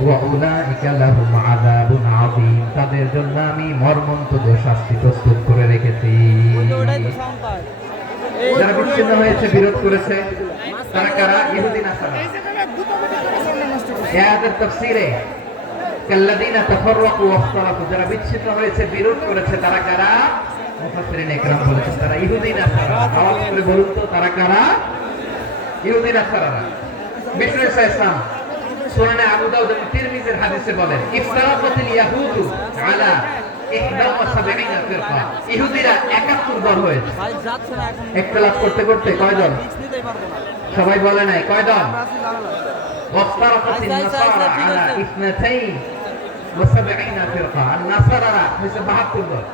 ওয়া উলাইকা লাহুম আযাবুন আযীম, তাদের জন্য আমি মর্মন্তুদ শাস্তি প্রস্তুত করে রেখেছি। যারা বিচ্ছিন্ন হয়েছে, বিরোধ করেছে, তারা কারা? ইহুদি নাসারা। এই আয়াতের তাফসীরে কাল্লাযীনা তাফাররাকু ওয়াখতালাফু, যারা বিচ্ছিন্ন হয়েছে, বিরোধ করেছে, তারা কারা? মুফাসসিরিন ইকরাম বলেছেন তারা ইহুদি নাসারা। আওয়াজ করে বলুন তো, তারা কারা? ইহুদি নাসারারা। বিষ্ণু ইসলাম সুনানে আবু দাউদ এবং তিরমিজির হাদিসে বলেন, ইফতারাকাতিল ইয়াহুদু আলা 71 ফিরকা, ইহুদিরা 71 দল হয়েছে। ভাই যাচ্ছে না এখন, ইখতিলাফ করতে করতে কয় দল? নিতেই পারবো না। সবাই বলে নাই, কয় দল? ওয়াফতারাকাতিন নাসারা আলা 72 ফিরকা, আর নাসারারা হইছে 72 দল।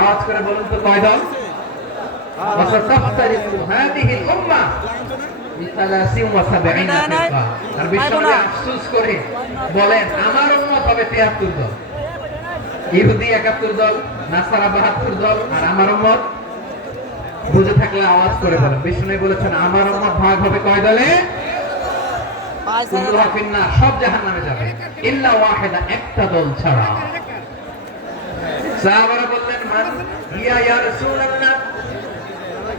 আওয়াজ করে বলুন তো, কয় দল? ওয়াসাতাফতারিকু হাদিহিল উম্মাহ লি 73 ফিরকা। আর বিশ্বনবী আফসোস করে বলেন, আমার উম্মত হবে 73 দল। ইহুদি 71 দল, নাসারা 72 দল, আর আমার উম্মত, বুঝে থাকলে আওয়াজ করে বলেন। বিষ্ণু বলেছেন, আমার উম্মত ভাগ হবে কয় দলে? কুল্লুহা ফিন্নার, সব জাহান্নামে যাবে, ইল্লা ওয়াহিদা, একটা দল ছাড়া। সাহাবারা বললেন, মান হিয়া ইয়া রাসূলুল্লাহ,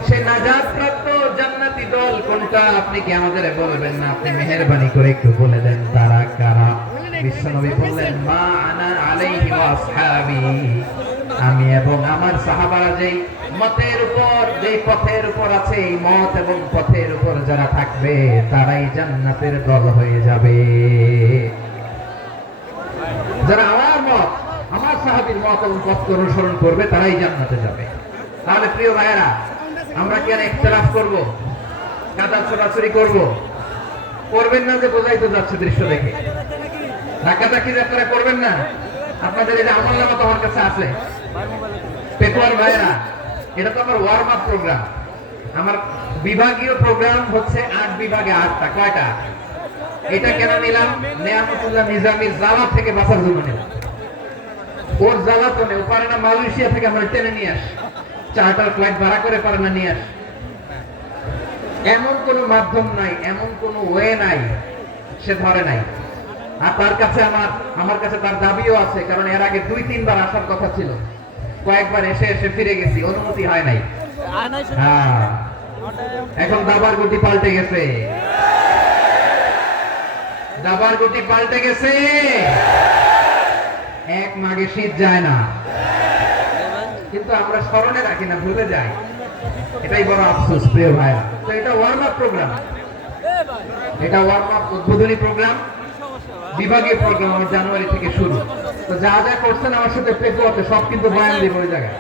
সে নাজাত প্রাপ্ত জান্নাতি দল কোনটা? আপনি কি আমাদের বলবেন না? আপনি মেহেরবানি করে একটু বলে দেন তারা কারা। বিশ্বনবী বললেন, মা আনা আলাইহি ওয়া আসহাবি, আমি এবং আমার সাহাবারা যেই মতের উপর, যেই পথের উপর আছে, এই মত এবং পথের উপর যারা থাকবে তারাই জান্নাতের দল হয়ে যাবে। যারা আমার মত, আমার সাহাবীর মত এবং পথকে অনুসরণ করবে তারাই জান্নাতে যাবে। তাহলে প্রিয় ভাইয়েরা, আমরা কি আর ইখতিলাফ করব, কাদা ছোড়াছুরি করব? করবেন না যে বোঝাই তো যাচ্ছে দৃশ্য দেখে। ধাক্কাধাক্কি যাত্রা করবেন না। আপনাদের এই যে আমলনামা তো আমার কাছে আছে, পেপার ভাইয়েরা, এটা তো আমার ওয়ার্ম আপ প্রোগ্রাম। আমার বিভাগীয় প্রোগ্রাম হচ্ছে 8 বিভাগে 8টা। কয়টা? এটা কেন নিলাম? নেয়ামতুল্লাহ নিজামীর জ্বালা থেকে বাঁচার জন্য নিলাম। ওর জ্বালা তো নেই, ও পারে না মালয়েশিয়া থেকে আমরা টেনে নিয়ে আস, চার্টার ফ্লাইট ভাড়া করে পারে না নিয়ে আস। এমন কোন মাধ্যম নাই, এমন কোন ওয়ে নাই সে ধরে নাই। আর তার কাছে আমার কাছে তার দাবিও আছে, কারণ এর আগে 2-3 বার আসার কথা ছিল, কয়েকবার এসে এসে ফিরে গেছি, অনুমতি হয় নাই। হ্যাঁ, এখন দাবার গুটি পাল্টে গেছে, দাবার গুটি পাল্টে গেছে। এক মাঘে শীত যায় না, কিন্তু আমরা স্মরণে রাখি না, ভুলে যাই। এটাই বড় আফসোস প্রিয় ভাইরা। তো এটা ওয়ার্ম আপ প্রোগ্রাম, এটা ওয়ার্ম আপ উদ্বোধনী প্রোগ্রাম, বিভাগীয় প্রোগ্রাম আমার জানুয়ারি থেকে শুরু। তো যা যা করছেন আমার সাথে পেকুয়াতে সব কিন্তু বয়ান দিব ওই জায়গায়,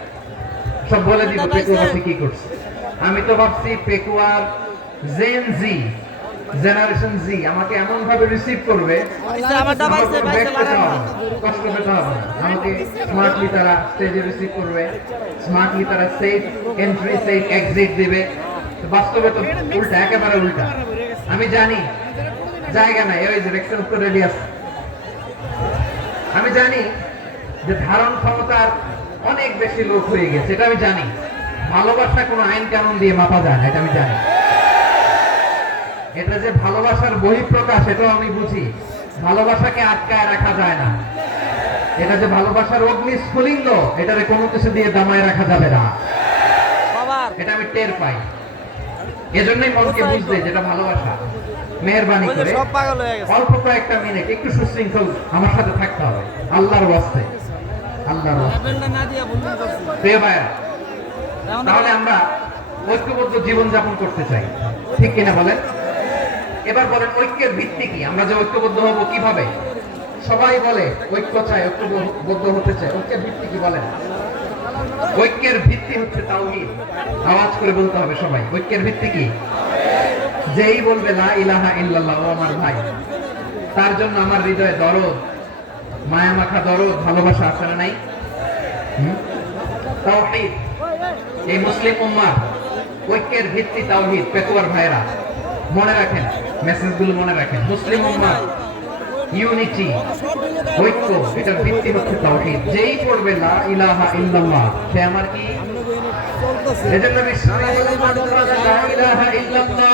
সব বলে দিব পেকুয়াতে কি করছে। আমি তো ভাবছি পেকুয়ার জেন জি, জেনারেশন জি আমাকে এমন ভাবে রিসিভ করবে, আমার ডাব আমার আছে কোনো ভাই ব্যাগ পেতে হবে না, কষ্ট পেতে হবে না। আমাকে স্মার্টলি তারা স্টেজে রিসিভ করবে, স্মার্টলি তারা সেফ এন্ট্রি সেফ এক্সিট দিবে। তো বাস্তবে তো উল্টা, একেবারে উল্টা। আমি জানি জায়গা নাই, ওই যে রেকশন তো রেডি আছে। আমি জানি যে ধারণ ক্ষমতার অনেক বেশি লোক হয়ে গেছে, এটা আমি জানি। ভালোবাসা কোনো আইন কানুন দিয়ে মাপা যায় না, এটা আমি জানি। এটা যে ভালোবাসার বহিঃপ্রকাশ এটাও আমি বুঝি। ভালোবাসাকে আটকায় রাখা যায় না। এটা যে ভালোবাসার অগ্নিস্ফুলিঙ্গ, এটারে কোনো কিছু দিয়ে দামায় রাখা যাবে না, বাবার এটা আমি টের পাই। এজন্যই মনকে বুঝতে যেটা ভালোবাসা। মেহেরবানি ওই যে করে সব পাগল হয়ে গেছে। অল্প কয়েকটা মিনিট একটু সুশৃঙ্খল আমার সাথে থাকতে হবে, আল্লাহর ওয়াস্তে, আল্লাহর ওয়াস্তে। অ্যাপেলটা না দিয়া ভুল করছি। প্রিয় ভাইরা, এখন তাহলে আমরা ঐক্যবদ্ধ জীবন যাপন করতে চাই, ঠিক কিনা বলেন? এবার বলেন ঐক্যের ভিত্তি কি? আমরা যে ঐক্যবদ্ধ হব কিভাবে? সবাই বলে ঐক্য চাই, ঐক্যবদ্ধ হতে চাই। ঐক্যের ভিত্তি কি বলেন? ঐক্যের ভিত্তি হচ্ছে তাওহীদ। আওয়াজ করে বলতে হবে সবাই, ঐক্যের ভিত্তি কি? যেই বলবে লা ইলাহা ইল্লাল্লাহ, ও আমার ভাই, তার জন্য আমার হৃদয়ে দরদ, মায়া মাখা দরদ, ভালোবাসা আছে না নাই? তাওহীদ। এই মুসলিম উম্মাহ ঐক্যের ভিত্তি তাওহীদ। পেকুয়ার ভাইরা মনে রাখেন, মেসেজগুলো মনে রাখেন। মুসলিম উম্মাহ ইউনিটি, ঐক্য, এটার ভিত্তি হচ্ছে তাওহীদ। যেই পড়বে লা ইলাহা ইল্লাল্লাহ, সে আমার কি? এজন্য বিশ্বনবী বলেন লা ইলাহা ইল্লাল্লাহ,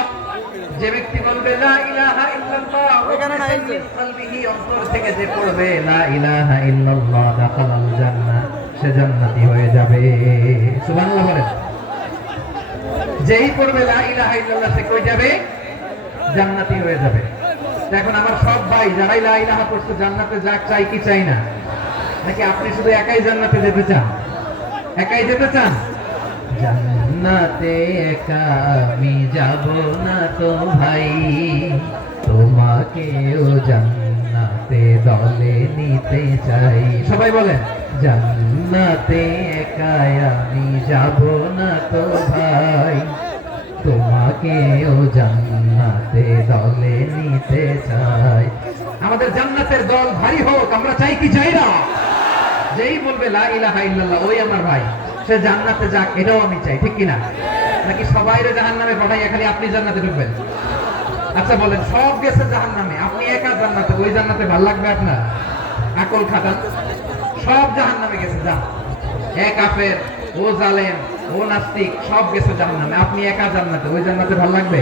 যে ব্যক্তি বলবে লা ইলাহা ইল্লাল্লাহ, এখানে না, এই যে। কলবিহি, অন্তর থেকে যে পড়বে লা ইলাহা ইল্লাল্লাহ, দাখালাল জান্নাহ, সে জান্নাতি হয়ে যাবে। সুবহানাল্লাহ বলেন। যেই পড়বে লা ইলাহা ইল্লাল্লাহ, সে কই যাবে? জান্নাতি হয়ে যাবে। এখন আমার সব ভাই যারাই লা ইলাহা পড়ছে জান্নাতে যাক, চাই কি চাই না? নাকি আপনি শুধু একাই জান্নাতে যেতে চান? একাই যেতে চান? জান্নাতে একা আমি যাব না তো ভাই, তোমাকেও জান্নাতে দলে নিতে চাই। সবাই বলেন জান্নাতে একা আমি যাব না তো ভাই, তোমাকেও জান্নাতে দলে নিতে চাই। আমাদের জান্নাতের দল ভারী হোক, আমরা চাই কি চাই না? যেই বলবে লা ইলাহা ইল্লাল্লাহ, ওই আমার ভাই, সে জান্নাতে যাক, এটাও আমি চাই, ঠিক কিনা? নাকি সবাইরে জাহান্নামে পাঠাইয়া খালি আপনি জান্নাতে ঢুকবেন? আচ্ছা বলেন, সব গেছে জাহান্নামে, আপনি একা জান্নাতে, ওই জান্নাতে ভাল লাগবে আপনার? আকল খাটান। সব জাহান্নামে গেছে, যান। এ কাফের, ও জালেম, ও নাস্তিক, সব গেছে জাহান্নামে, আপনি একা জান্নাতে, ওই জান্নাতে ভাল লাগবে?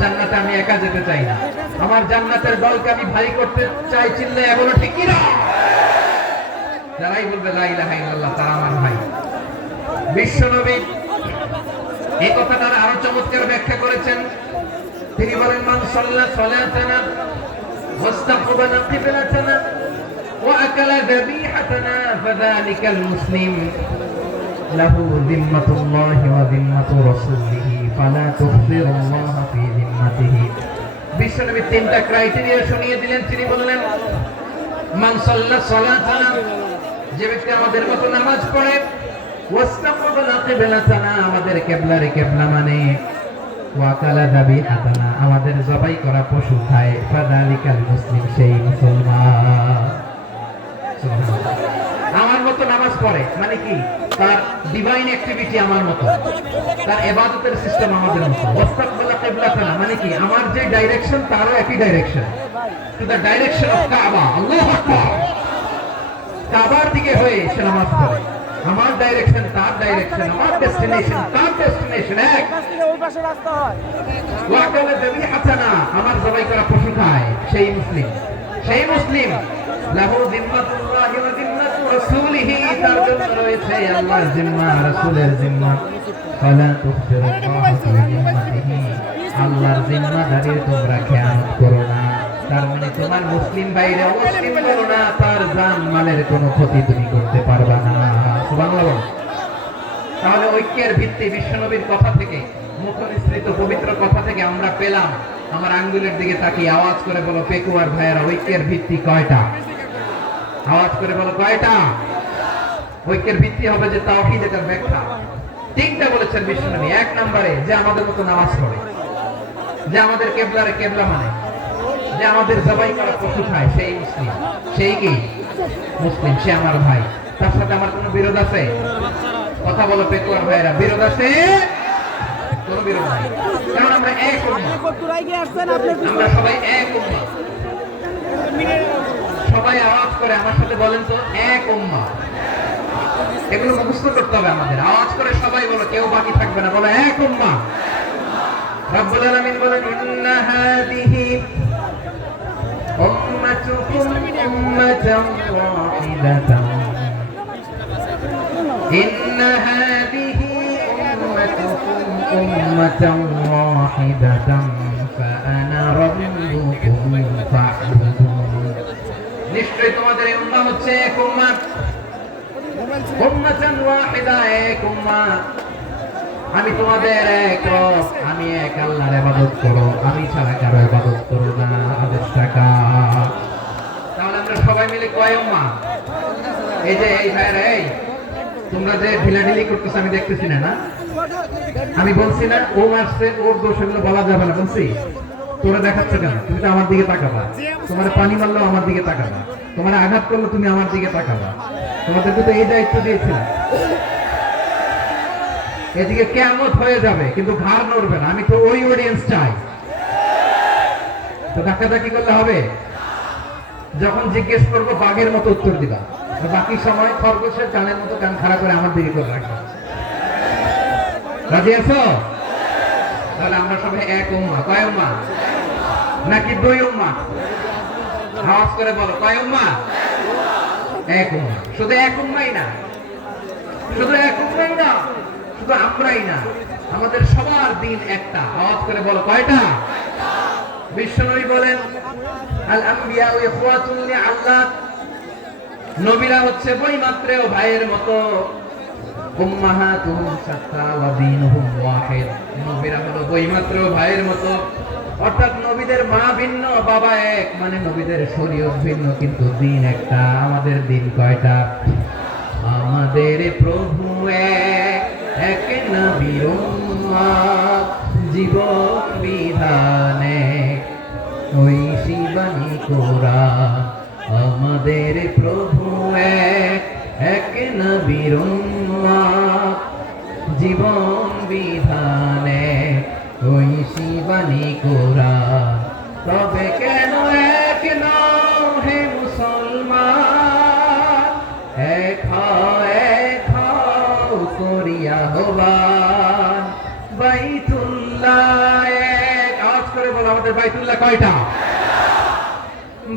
জান্নাতে আমি একা যেতে চাই না, আমার জান্নাতের দলকে আমি ভারী করতে চাই। চিল্লে এগুলো ঠিক কিনা? যারাই বলবে লা ইলাহা ইল্লাল্লাহ, তারা আমার ভাই। বিশ্বনবী এই কথাটার আরো চমৎকার ব্যাখ্যা করেছেন। তিনি বলেন মান সাল্লা সালাতানা ওয়াস্তাকবালা কিবলাতানা ওয়া আকালা যাবিহাতানা ফাযালিকাল মুসলিম লাহু যিম্মাতুল্লাহি ওয়া যিম্মাতু রাসূলিহি ফালা তুখবিরুল্লাহ ফি যিম্মাতিহি। বিশ্বনবী তিনটা ক্রাইটেরিয়া শুনিয়ে দিলেন। তিনি বললেন মান সাল্লা সালাতানা, যে ব্যক্তি আমাদের মতো নামাজ পড়ে, ওয়াস্তাকবালা কিবলাতানা, আমাদের কিবলারে কিবলা মানে, ওয়াকালা যাবিহাতানা, আমাদের জবাই করা পশু খায়, ফাযালিকাল মুসলিম, সেই মুসলমান। সুবহানাল্লাহ। আমার মতো নামাজ পড়ে মানে কি? তার ডিভাইন অ্যাক্টিভিটি আমার মতো, তার ইবাদতের সিস্টেম আমাদের মতো। ওয়াস্তাকবালা কিবলাতানা মানে কি? আমার যে ডাইরেকশন তারও একই direction, to the direction of কাবা। আল্লাহু আকবার। কাবার দিকে হয়ে সে নামাজ পড়ে। আমার ডাইরেকশন তার ডাইরেকশন, আমার ডেস্টিনেশন তার ডেস্টিনেশন এক। পাশ থেকে ওই পাশে রাস্তা হয়। ওয়াকালা যাবিহাতানা, আমার জবাই করা পশু খায়, সেই মুসলিম। সেই মুসলিম লাহু যিম্মাতুল্লাহি ওয়া যিম্মাতু রাসূলিহি, তার জন্য রয়েছে আল্লাহর জিম্মা, রাসূলের জিম্মা। ফালা তুখবিরুল্লাহ ফি যিম্মাতিহি, আল্লাহর জিম্মাদারির তোমরা খেয়ানত করো না। তার মানে তোমার মুসলিম ভাইরা মুসলিম করো না, তার জান মালের কোনো ক্ষতি তুমি করতে পারবা না। সুবহানাল্লাহ। তাহলে ঐক্য ঐক্যের ভিত্তি বিশ্বনবীর কথা থেকে, মুখনিসৃত পবিত্র কথা থেকে আমরা পেলাম। আমার আঙ্গুলের দিকে তাকিয়ে আওয়াজ করে বলো পেকুয়ার ভাইয়েরা, ঐক্যের ভিত্তি কয়টা? আওয়াজ করে বলো কয়টা? ঐক্যের ভিত্তি হবে যে তাওহীদ, এটার ব্যাখ্যা। তিনটা বলেছেন বিশ্বনবী। এক নম্বরে যে আমাদের মতো নামাজ পড়ে, যে আমাদের কেবলারে কেবলা মানে, যে আমাদের জবাই করা পশু খায়, সেই মুসলিম। সেই কি মুসলিম? সে আমার ভাই। তার সাথে আমার কোনো বিরোধ আছে? কথা বলো পেকুয়ার ভাইয়েরা, বিরোধ আছে? কোনো বিরোধ নাই। কারণ আমরা এক উম্মাহ। আমরা সবাই এক উম্মাহ। সবাই আওয়াজ করে আমার সাথে বলেন তো, এক উম্মাহ। এগুলো মুখস্থ করতে হবে আমাদের। আওয়াজ করে সবাই বলো, কেউ বাকি থাকবে না, বলো এক উম্মাহ। রব্বুল আলামিন বলেন, ইন্না হাদিহি উম্মাতুকুম উম্মাতান ওয়াহিদাতান, ইন্না হাদিহি উম্মাতুকুম উম্মাতান ওয়াহিদাতান ফাআনা রাব্বুকুম ফা'বুদুন। নিশ্চয়ই তোমাদের এই উম্মাহ হচ্ছে এক উম্মাহ। উম্মাতান ওয়াহিদা, এক উম্মাহ। আমি তোমাদের এক রব, আমি এক আল্লাহর ইবাদত করো, আমি ছাড়া কারো ইবাদত করো না। আদেশটা কার? তাহলে আমরা সবাই মিলে কয় উম্মাহ? এই যে এই ভাইরা, এই তোমরা যে ঢিলাঢিলি করতেছ আমি দেখতেছি না, না? আমি বলছি না ও মারছে, ওর দোষ, এগুলো বলা যাবে না বলছি? তোরা দেখাচ্ছ কেন? তুমি তো আমার দিকে তাকাবা। তোমার পানি মারলো আমার দিকে তাকাবা, তোমার আঘাত করলো তুমি আমার দিকে তাকাবা। তোমাদেরকে তো এই দায়িত্ব দিয়েছিলাম। এদিকে কিয়ামত হয়ে যাবে কিন্তু ঘাড় নড়বে না। আমি তো ওই অডিয়েন্স চাই। তো ধাক্কাধাক্কি করলে হবে? যখন জিজ্ঞেস করবো বাঘের মতো উত্তর দিবা, আর বাকি সময় খরগোশের কানের মতো কান খাড়া করে আমার দিকে করে রাখবা। রাজি আছো? তাহলে আমরা সবাই এক উম্মাহ। কয় উম্মাহ? নাকি দুই উম্মাহ? আওয়াজ করে বলো, কয় উম্মাহ? এক উম্মাহ। শুধু এক উম্মাহই না, শুধু এক উম্মাহই না, শুধু আমরাই না, আমাদের সবার দিন একটা। আওয়াজ করে বলো কয়টা? বিশ্বনবী বলেন, আল আম্বিয়া ইখওয়াতুন লিআল্লাহ, নবীরা হচ্ছে বৈমাত্রেয় ভাইয়ের মতো। উম্মাহাতুহুম শাত্তা ওয়া দীনুহুম ওয়াহিদ, নবীরা হলো বৈমাত্রেয় ভাইয়ের মতো। অর্থাৎ নবীদের মা ভিন্ন, বাবা এক, মানে নবীদের শরীয়ত ভিন্ন কিন্তু দিন একটা। আমাদের দিন কয়টা? আমাদের প্রভু এক, এক নবীর উম্মত, জীবন বিধানে ঐশী বাণী কোরআন। আমাদের প্রভু এক, এক নবীর উম্মত, জীবন বিধানে ঐশী বাণী কোরআন। তবে কেন এক নও হে মুসলমান, এক হও করিয়া আহ্বান। বাইতুল্লাহ এক, আওয়াজ করে বলো আমাদের বাইতুল্লাহ কয়টা?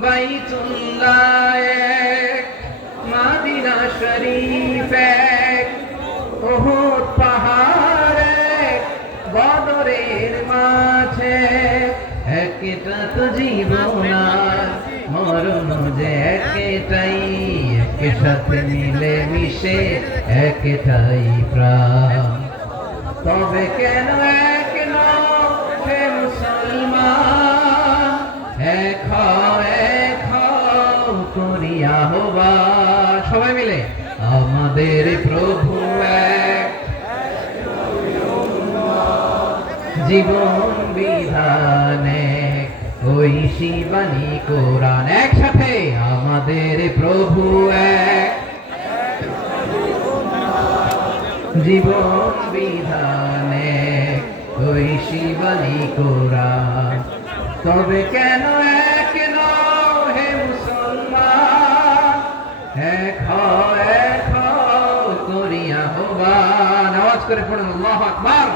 বাইতুল্লাহ এক, মদিনা শরীফ এক, উহুদ পাহাড় এক, বদরের মাঝে একটা তো জীবন আর মরণ যে একটাই, একের সাথে মিলে মিশে একটাই প্রাণ। তবে কেন এক নও হে মুসলমান, এক হও করিয়া আহ্বান। সবাই মিলে আমাদের প্রভু এক, জীবন বিধানে ঐশী বাণী কোরআন। একসাথে আমাদের প্রভু এক, জীবন বিধানে ঐশী বাণী কোরআন। তবে কেন এক নও হে মুসলমান, এক হও করিয়া আহ্বান। আওয়াজ করে পড়ুন আল্লাহু আকবার।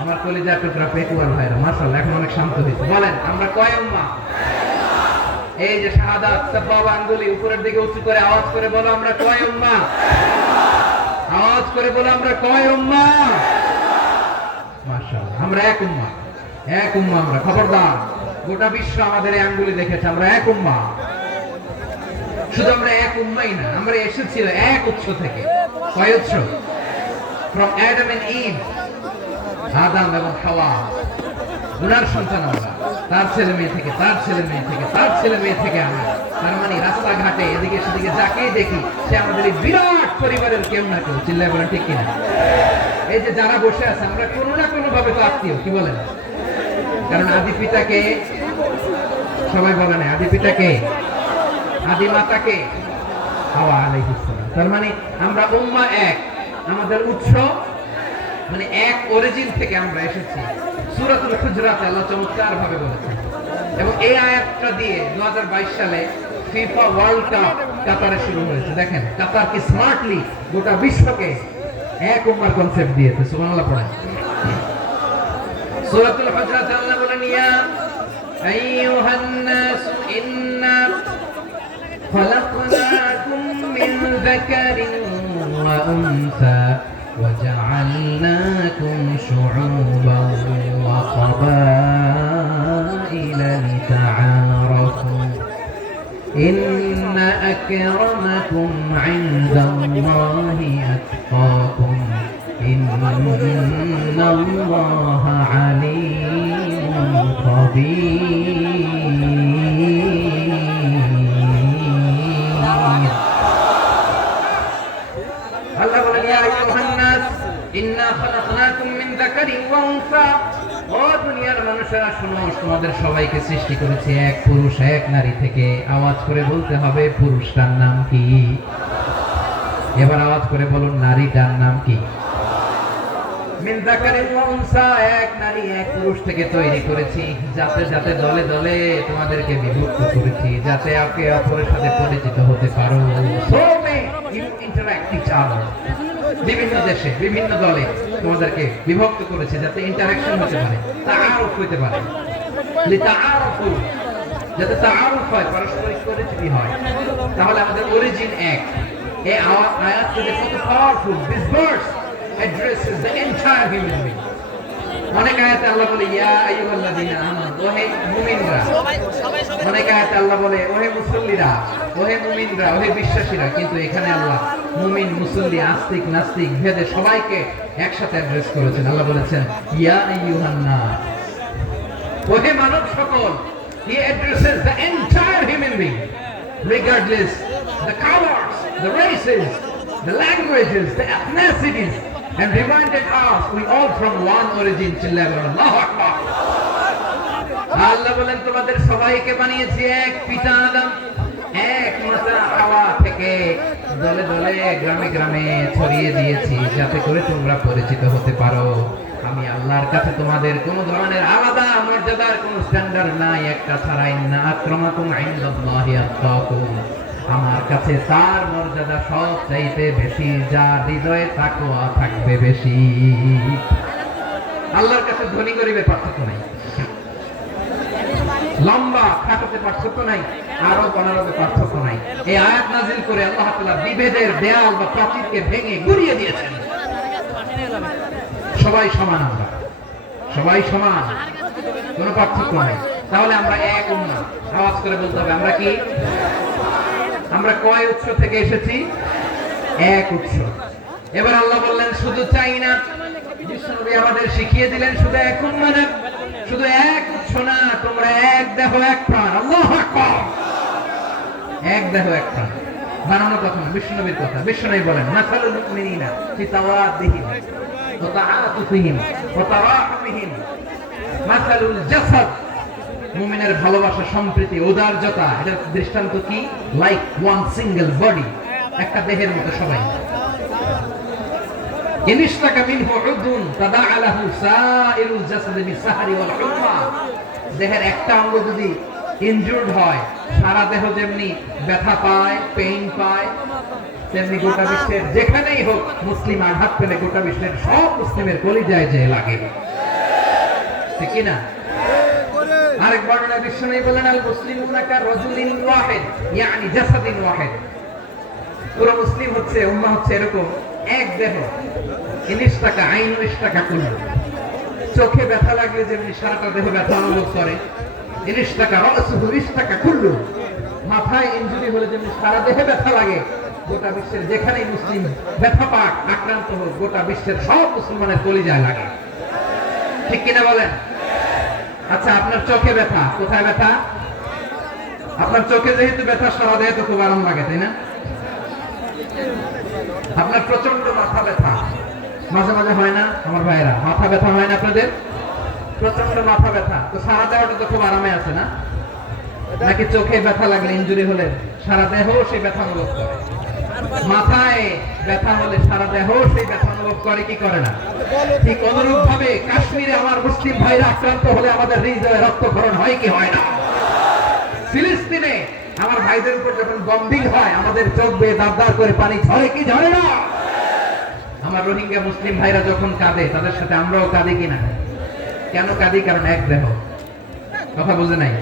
আমার কলিজার টুকরা পেকুয়ার ভাইরা, মাশাআল্লাহ এখন অনেক শান্ত হয়েছে। বলেন আমরা কয় উম্মাহ? এই যে শাহাদাত সাবাবা আঙ্গুলি উপরের দিকে উঁচু করে আওয়াজ করে বলো আমরা কয় উম্মাহ? আওয়াজ করে বলো আমরা কয় উম্মাহ? মাশাআল্লাহ আমরা এক উম্মাহ, এক উম্মাহ আমরা। খবরদার, গোটা বিশ্ব আমাদের এই আঙ্গুলি দেখেছে আমরা এক উম্মাহ। শুধু আমরা এক উম্মাই না, আমরা এসেছি এক উৎস থেকে। কয় উৎস? from Adam and Eve, Adam এবং হাওয়া, উনার সন্তান আমরা, তার ছেলে মেয়ে থেকে, তার ছেলে মেয়ে থেকে, তার ছেলে মেয়ে থেকে আমরা। তার মানে রাস্তাঘাটে এদিকে সেদিকে যাকেই দেখি সে আমাদের এই বিরাট পরিবারের কেউ না কেউ। চিল্লায় বলেন ঠিক কিনা? এই যে যারা বসে আছে আমরা কোনো না কোনো ভাবে তো আত্মীয়, কি বলেন? কারণ আদি পিতাকে সবাই বলে না, আদি পিতাকে, আদি মাতাকে হাওয়া আলাইহিস সালাম। তার মানে আমরা উম্মাহ এক, আমাদের উৎস মানে এক অরিজিন থেকে আমরা এসেছি। সূরাতুল হুজরাতে আল্লাহ চমৎকার ভাবে বলেছেন, এবং এই আয়াতটা দিয়ে 2022 সালে ফিফা ওয়ার্ল্ড কাপ কাতারে শুরু হয়েছে। দেখেন কাতার কি স্মার্টলি গোটা বিশ্বকে এক উম্মার কনসেপ্ট দিয়েছে। সুবহানাল্লাহ পড়েন। সূরাতুল হুজরাতে আল্লাহ বলেন, ইয়া আইয়ুহান নাস ইন্না খলাকনাকুম মিন যাকারিন ওয়া উনসা وجعلناكم شعوبا وقبائل لتعارفوا إن أكرمكم عند الله أتقاكم إن الله عليم خبير. আল্লাহ বলেন, ইয়া আইয়ুহান নাস ইন্না খালাকনাকুম মিন যাকারিন ওয়া উনসা, ও দুনিয়ার মানুষেরা শুনো, তোমাদের সবাইকে সৃষ্টি করেছি এক পুরুষ এক নারী থেকে। আওয়াজ করে বলতে হবে পুরুষটার নাম কি? এবার আওয়াজ করে বলুন নারীটার নাম কি? মিন যাকারিন ওয়া উনসা, এক নারী এক পুরুষ থেকে তৈরি করেছি। যাতে যাতে দলে দলে তোমাদেরকে বিভক্ত করেছি, যাতে একে অপরের সাথে পরিচিত হতে পারো। So may you interact each other. বিভিন্ন দেশে বিভিন্ন দলে তোমাদেরকে বিভক্ত করেছে যাতে ইন্টারঅ্যাকশন হতে পারে, তাআরুফ হতে পারে। লিতাআরুফু, যাতে তাআরুফ হয়, পারস্পরিক পরিচিতি হয়। তাহলে আমাদের অরিজিন এক। এই আয়াত যদি কত powerful, this verse addresses the entire human being. অনেক আয়াতে আল্লাহ বলে ইয়া আইয়ুহাল্লাযীনা আমানু, ওহে মুমিনরা। অনেক আয়াতে আল্লাহ বলে ওহে মুসল্লিরা, ওহে মুমিনরা, ওহে বিশ্বাসীরা। কিন্তু এখানে আল্লাহ মুমিন মুসল্লি আস্তিক নাস্তিক ভেদে সবাইকে একসাথে অ্যাড্রেস করেছেন। আল্লাহ বলেছেন ইয়া আইয়ুহান নাস, ওহে মানব সকল। He addresses the entire human being, regardless the colors, the races, the languages, the ethnicities, and reminded us we all from one origin. Allahu Akbar. আল্লাহ বলেন তোমাদের সবাইকে বানিয়েছি এক পিতা আদম, এক মাতা হাওয়া থেকে, দলে দলে গ্রামে গ্রামে ছড়িয়ে দিয়েছি যাতে করে তোমরা পরিচিত হতে পারো। আমি আল্লাহর কাছে তোমাদের কোনো ধরনের আলাদা মর্যাদার কোনো স্ট্যান্ডার্ড নাই, একটা ছাড়া। ইন্না আক্রামাকুম ইনদাল্লাহি আতকাকুম, আমার কাছে তার মর্যাদা সব চাইতে বেশি, যার হৃদয়ে তাকওয়া থাকবে বেশি। আল্লাহর কাছে ধনী গরিবের পার্থক্য নাই, লম্বা খাটোতে পার্থক্য নাই, আরব অনারবে পার্থক্য নাই। এই আয়াত নাযিল করে আল্লাহ তাআলা বিভেদের দেয়াল বা প্রাচীরকে ভেঙে গুড়িয়ে দিয়েছেন। সবাই সমান, আমরা সবাই সমান, কোনো পার্থক্য নাই। তাহলে আমরা এক উম্মাহ। আওয়াজ করে বলতে হবে আমরা কি? আমরা কয় উৎস থেকে এসেছি? এক উৎস। এবার আল্লাহ বললেন শুধু চাই না, বিশ্বনবী আমাদের শিখিয়ে দিলেন শুধু এক উম্মাহ না, শুধু এক উৎস না, তোমরা এক দেহ এক প্রাণ। আল্লাহু আকবার। এক দেহ এক প্রাণ বানানো কথা না, বিশ্বনবীর কথা। বিশ্বনবী বলেন মাসালুল মুমিনিনা ফি তাওয়াদ্দিহিম ওয়া তাআতুফিহিম ওয়া তারাহুমিহিম মাসালুল জাসাদ, মুমিনের ভালোবাসা, সম্প্রীতি, উদারতা, এটার দৃষ্টান্ত কি? লাইক ওয়ান সিঙ্গেল বডি, একটা দেহের মতো সবাই। ইনিশতাকা মিনহু উদুন তাদাআ লাহু সাইরুল জাসাদি বিসাহরি ওয়াল হুম্মা, দেহের একটা অঙ্গ যদি ইনজুরড হয় সারা দেহ যেমনি ব্যথা পায়, পেইন পায়, তেমনি গোটা বিশ্বের যেখানেই হোক মুসলিম আঘাত পেলে গোটা বিশ্বের সব মুসলিমের কলিজায় যে লাগে, ঠিক কি না? আরেক বর্ণনায় বিশ্বনবী বলেন আল মুসলিমুনা কা রাজুলিন ওয়াহিদ ইয়ানি জাসাদিন ওয়াহিদ, পুরো মুসলিম হচ্ছে, উম্মাহ হচ্ছে এরকম এক দেহ। ইনিশতাকা আইনু ইশতাকা কুল্লু, চোখে ব্যথা লাগলে যেমনি সারাটা দেহ ব্যথা অনুভব করে, ইনিশতাকা রাসুহু ইশতাকা কুল্লু, মাথায় ইনজুরি হলে যেমনি সারা দেহে ব্যথা লাগে, গোটা বিশ্বের যেখানেই মুসলিম ব্যথা পাক আক্রান্ত হোক, গোটা বিশ্বের সব মুসলমানের কলিজায় লাগে। ঠিক কিনা বলেন? আচ্ছা, আপনার চোখে ব্যথা, কোথায় ব্যথা? আপনার চোখে যেহেতু ব্যথা, সারা দেহে তো খুব আরাম লাগে, তাই না? আপনার প্রচন্ড মাথা ব্যথা মাঝে মাঝে হয় না আমার ভাইয়েরা? মাথা ব্যথা হয় না আপনাদের? প্রচন্ড মাথা ব্যথা, তো সারা দেহটা তো খুব আরামে আছে না? নাকি চোখে ব্যথা লাগলে, ইনজুরি হলে সারা দেহ সেই ব্যথা অনুভব করে? মাথায় ব্যথা হলে সারা দেহ সেই ব্যথা অনুভব করে কি করে না? ঠিক অনুরূপ ভাবে কাশ্মীরে আমার মুসলিম ভাইরা আক্রান্ত হলে আমাদের হৃদয়ে রক্তক্ষরণ হয় কি হয় না? ফিলিস্তিনে আমার ভাইদের উপর যখন বম্বিং হয় আমাদের চোখ বেয়ে দাঁড় করে পানি ঝরে কি ঝরে না? আমার রোহিঙ্গা মুসলিম ভাইরা যখন কাঁদে তাদের সাথে আমরাও কাঁদি কিনা? কেন কাঁদি? কারণ এক দেহ। কথা বুঝে নাই?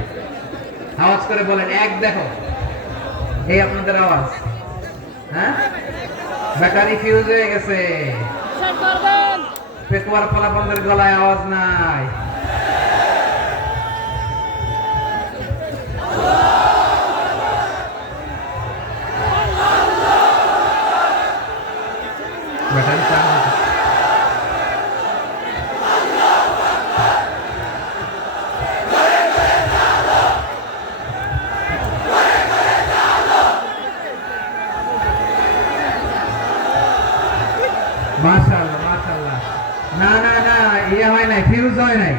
আওয়াজ করে বলেন, এক দেহ। এই আপনাদের আওয়াজ? হ্যাঁ, ব্যাটারি ফিউজ হয়ে গেছে। পেকুয়ার ফলাফলের গলায় আওয়াজ নাই। ব্যাটারি চার্জ হচ্ছে। মাশাআল্লাহ মাশাআল্লাহ। না না না, ইয়ে হয় নাই, ফিউজ হয় নাই।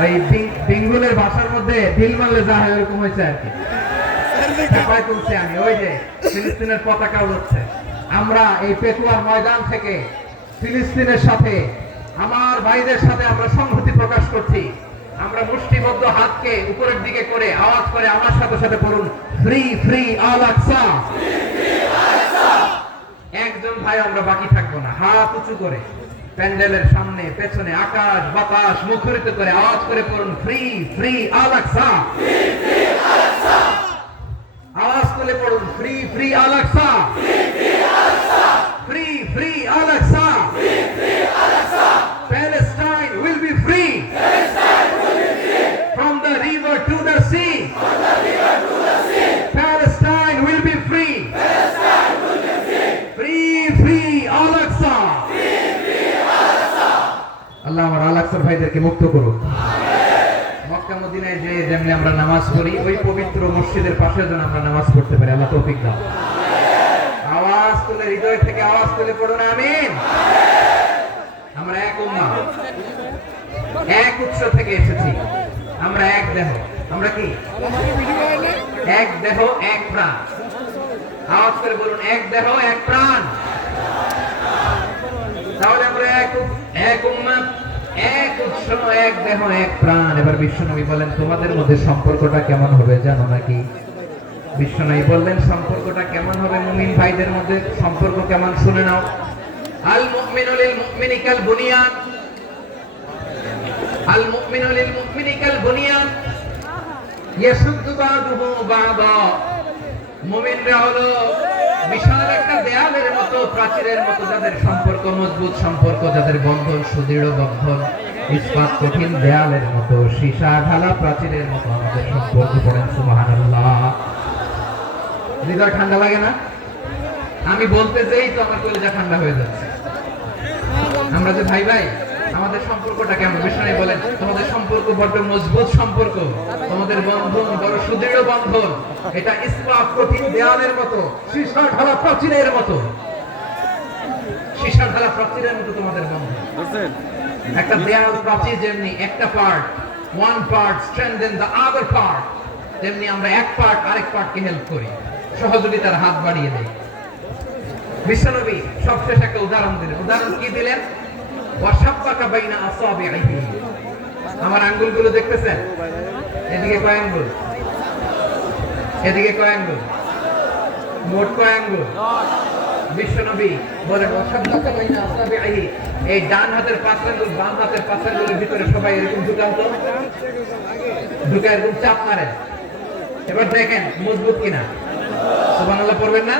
ওই বেঙ্গলের ভাষার মধ্যে ঢিল মারলে যা হয় ওরকম হয়েছে আর কি। চাপায় তুলছি আমি, ওই যে ফিলিস্তিনের পতাকা উড়ছে। আমরা এই পেকুয়ার ময়দান থেকে ফিলিস্তিনের সাথে, আমার ভাইদের সাথে আমরা সংহতি প্রকাশ করছি। আমরা মুষ্টিবদ্ধ হাতকে উপরের দিকে করে আওয়াজ করে আমার সাথে সাথে বলুন, ফ্রি ফ্রি আল আকসা। একজন ভাই আমরা বাকি থাকবো না, হাত উঁচু করে প্যান্ডেলের সামনে পেছনে আকাশ বাতাস মুখরিত করে আওয়াজ করে পড়ুন, ফ্রি ফ্রি আল আকসা। আওয়াজ করে পড়ুন, free free Al Aqsa, free free Al Aqsa. Palestine will be free from the river to the sea. Palestine will be free. Free free Al Aqsa. আল্লাহ আমার আল আকসার ভাইদেরকে মুক্ত করুন। মক্কা মদিনায় যে যেমনি আমরা নামাজ পড়ি, ওই পবিত্র মসজিদের পাশে যেন আমরা নামাজ পড়তে পারি। আল্লাহ তৌফিক দাও। আওয়াজ তুলে, হৃদয় থেকে আওয়াজ তুলে পড়ুন আমিন। আমরা এক উম্মাহ, এক উৎস থেকে এসেছি। আমরা এক দেহ। আমরা কি? এক দেহ এক প্রাণ। আওয়াজ করে বলুন, এক দেহ এক প্রাণ। তাহলে আমরা এক উম্মাহ, এক উৎস, এক দেহ এক প্রাণ। এবার বিশ্বনবী বলেন, তোমাদের মধ্যে সম্পর্কটা কেমন হবে জানো নাকি? বিশ্বনবী বললেন, সম্পর্কটা কেমন হবে মুমিন ভাইদের মধ্যে? সম্পর্ক কেমন শুনে নাও। আল মুমিনু লিল মুমিনি কাল বুনিয়ান, আল মুমিনু লিল মুমিনি কাল বুনিয়ান ইয়াশুদ্দু বাদুহু বাদা। মুমিনরা হলো বিশাল একটা দেয়ালের মতো, প্রাচীরের মতো, যাদের সম্পর্ক মজবুত, সম্পর্ক যাদের বন্ধন সুদৃঢ় বন্ধন, ইস্পাত কঠিন দেয়ালের মতো, সীসা ঢালা প্রাচীরের মতো আমাদের সম্পর্ক। পড়েন সুবহানাল্লাহ। হৃদয় ঠান্ডা লাগে না? আমি বলতে যেই তো আমার কলিজা ঠান্ডা হয়ে যাচ্ছে। আমরা যে ভাই ভাই, আমাদের সম্পর্কটা কেমন? বিষ্ণু বলেন, তোমাদের সম্পর্ক বড় মজবুত সম্পর্ক, তোমাদের বন্ধন বড় সুদৃঢ় বন্ধন। এটা ইস্পাত কঠিন দেয়ালের মতো, সীসা ঢালা প্রাচীরের মতো। সীসা ঢালা প্রাচীরের মতো তোমাদের বন্ধন। একটা দেয়াল প্রাচীর যেমনি একটা part, one part strengthen the other part, তেমনি আমরা এক পার্ট আরেক পার্টকে হেল্প করি, সহযোগিতার হাত বাড়িয়ে দেই। বিশ্বনবী সবশেষ একটা উদাহরণ দিলেন। উদাহরণ কি দিলেন? ওয়াশাব্বাকা বাইনা আসাবিহি। আমার আঙ্গুলগুলো দেখতেছেন? এদিকে কয় আঙ্গুল? এদিকে কয় আঙ্গুল? মোট কয় আঙ্গুল? বিশ্বনবী বলেন, ওয়াশাব্বাকা বাইনা আসাবিহি। এই ডান হাতের 5 আঙ্গুল বাম হাতের 5 আঙ্গুলের ভিতরে সবাই এরকম ঢুকান তো, ঢুকা এরকম চাপ মারেন। এবার দেখেন মজবুত কিনা। সুবহানাল্লাহ পড়বেন না?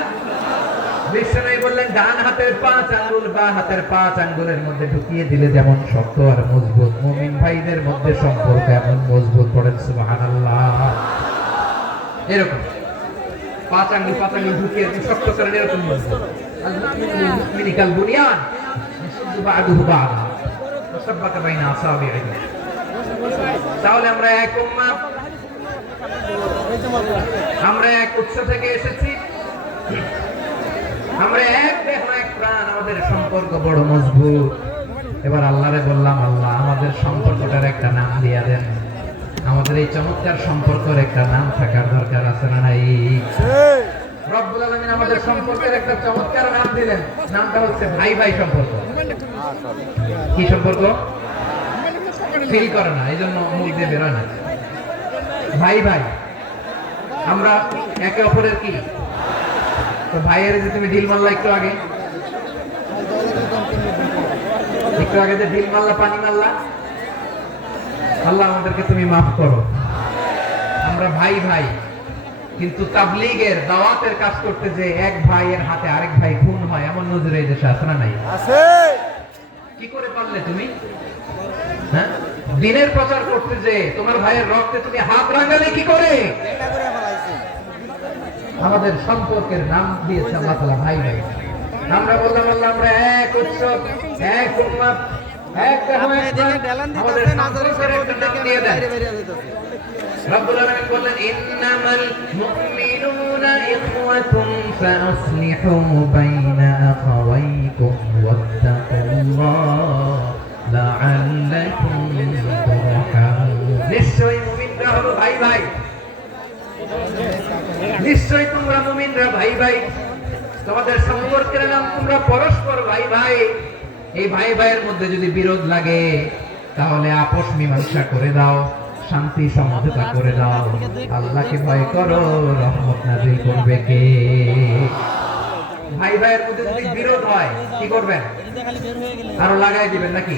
বিশ্বনবী বললেন, ডান হাতের 5 আঙ্গুল বাম হাতের 5 আঙ্গুলের মধ্যে ঢুকিয়ে দিলে যেমন শক্ত আর মজবুত, মুমিন ভাইদের মধ্যে সম্পর্ক এমন মজবুত। পড়েন সুবহানাল্লাহ। এরকম পাঁচ আঙ্গুল ঢুকিয়ে শক্ত করে এরকম বলছে মিনিকাল বুনিয়ান বাদুহু বাদা সাব্বাকা বাইনা আসাবিহি। তাহলে আমরা এক উম্মাহ, আমরা এক উৎস থেকে এসেছি, আমরা এক দেহ এক প্রাণ, আমাদের সম্পর্ক বড় মজবুত। এবার আল্লাহরে বললাম, আল্লাহ আমাদের সম্পর্কটার একটা নাম দিয়া দেন। আমাদের এই চমৎকার সম্পর্কের একটা নাম থাকার দরকার আছে না নাই? রব্বুল আলামিন আমাদের সম্পর্কের একটা চমৎকার নাম দিলেন, নামটা হচ্ছে ভাই ভাই সম্পর্ক। কি সম্পর্ক? ফিল করে না, এই জন্য মুখ দিয়ে বেরোয় না। ভাই ভাই, আমরা একে অপরের কি? তো ভাইয়ের যে তুমি ঢিল মারলা একটু আগে যে ঢিল মারলা, পানি মারলা, আল্লাহ আমাদেরকে তুমি মাফ করো। আমরা ভাই ভাই, কিন্তু তাবলীগের দাওয়াতের কাজ করতে যে এক ভাইয়ের হাতে আরেক ভাই খুন হয়, এমন নজরে এই দেশে আছে না নাই? আছে। কি করে পারলে তুমি? হ্যাঁ, দিনের প্রচার করতে যে তোমার ভাইয়ের রক্তে তুমি হাত রাঙালে কি করে? এটা করে ফেলাইছে। আমাদের সম্পর্কের নাম দিয়েছে আল্লাহ তাআলা ভাই ভাই। আমরা বললাম আল্লাহ আমরা এক উৎসব, এক উম্মাহ, এক দেহ এক প্রাণ, আমাদের সম্পর্কের একটা নাম দিয়ে দেন। রব্বুল আলামিন বললেন, ইন্নামাল মুমিনুনা ইখওয়াতুন ফাআসলিহু বাইনা আখাওয়াইকুম ওয়াত্তাকুল্লাহ লাআল্লাকুম তুরহামুন। নিশ্চয়ই মুমিনরা হলো ভাই ভাই, নিশ্চয়ই তোমরা মুমিনরা ভাই ভাই, তোমাদের সম্পর্কের নাম তোমরা পরস্পর ভাই ভাই। এই ভাই ভাইয়ের মধ্যে যদি বিরোধ লাগে তাহলে আপোষ মীমাংসা করে দাও, শান্তি সমঝোতা করে দাও। আল্লাহকে ভয় করো, রহমত নাযিল করবে কে? ভাই ভাইয়ের মধ্যে যদি বিরোধ হয় কি করবেন? আরো লাগাই দিবেন নাকি?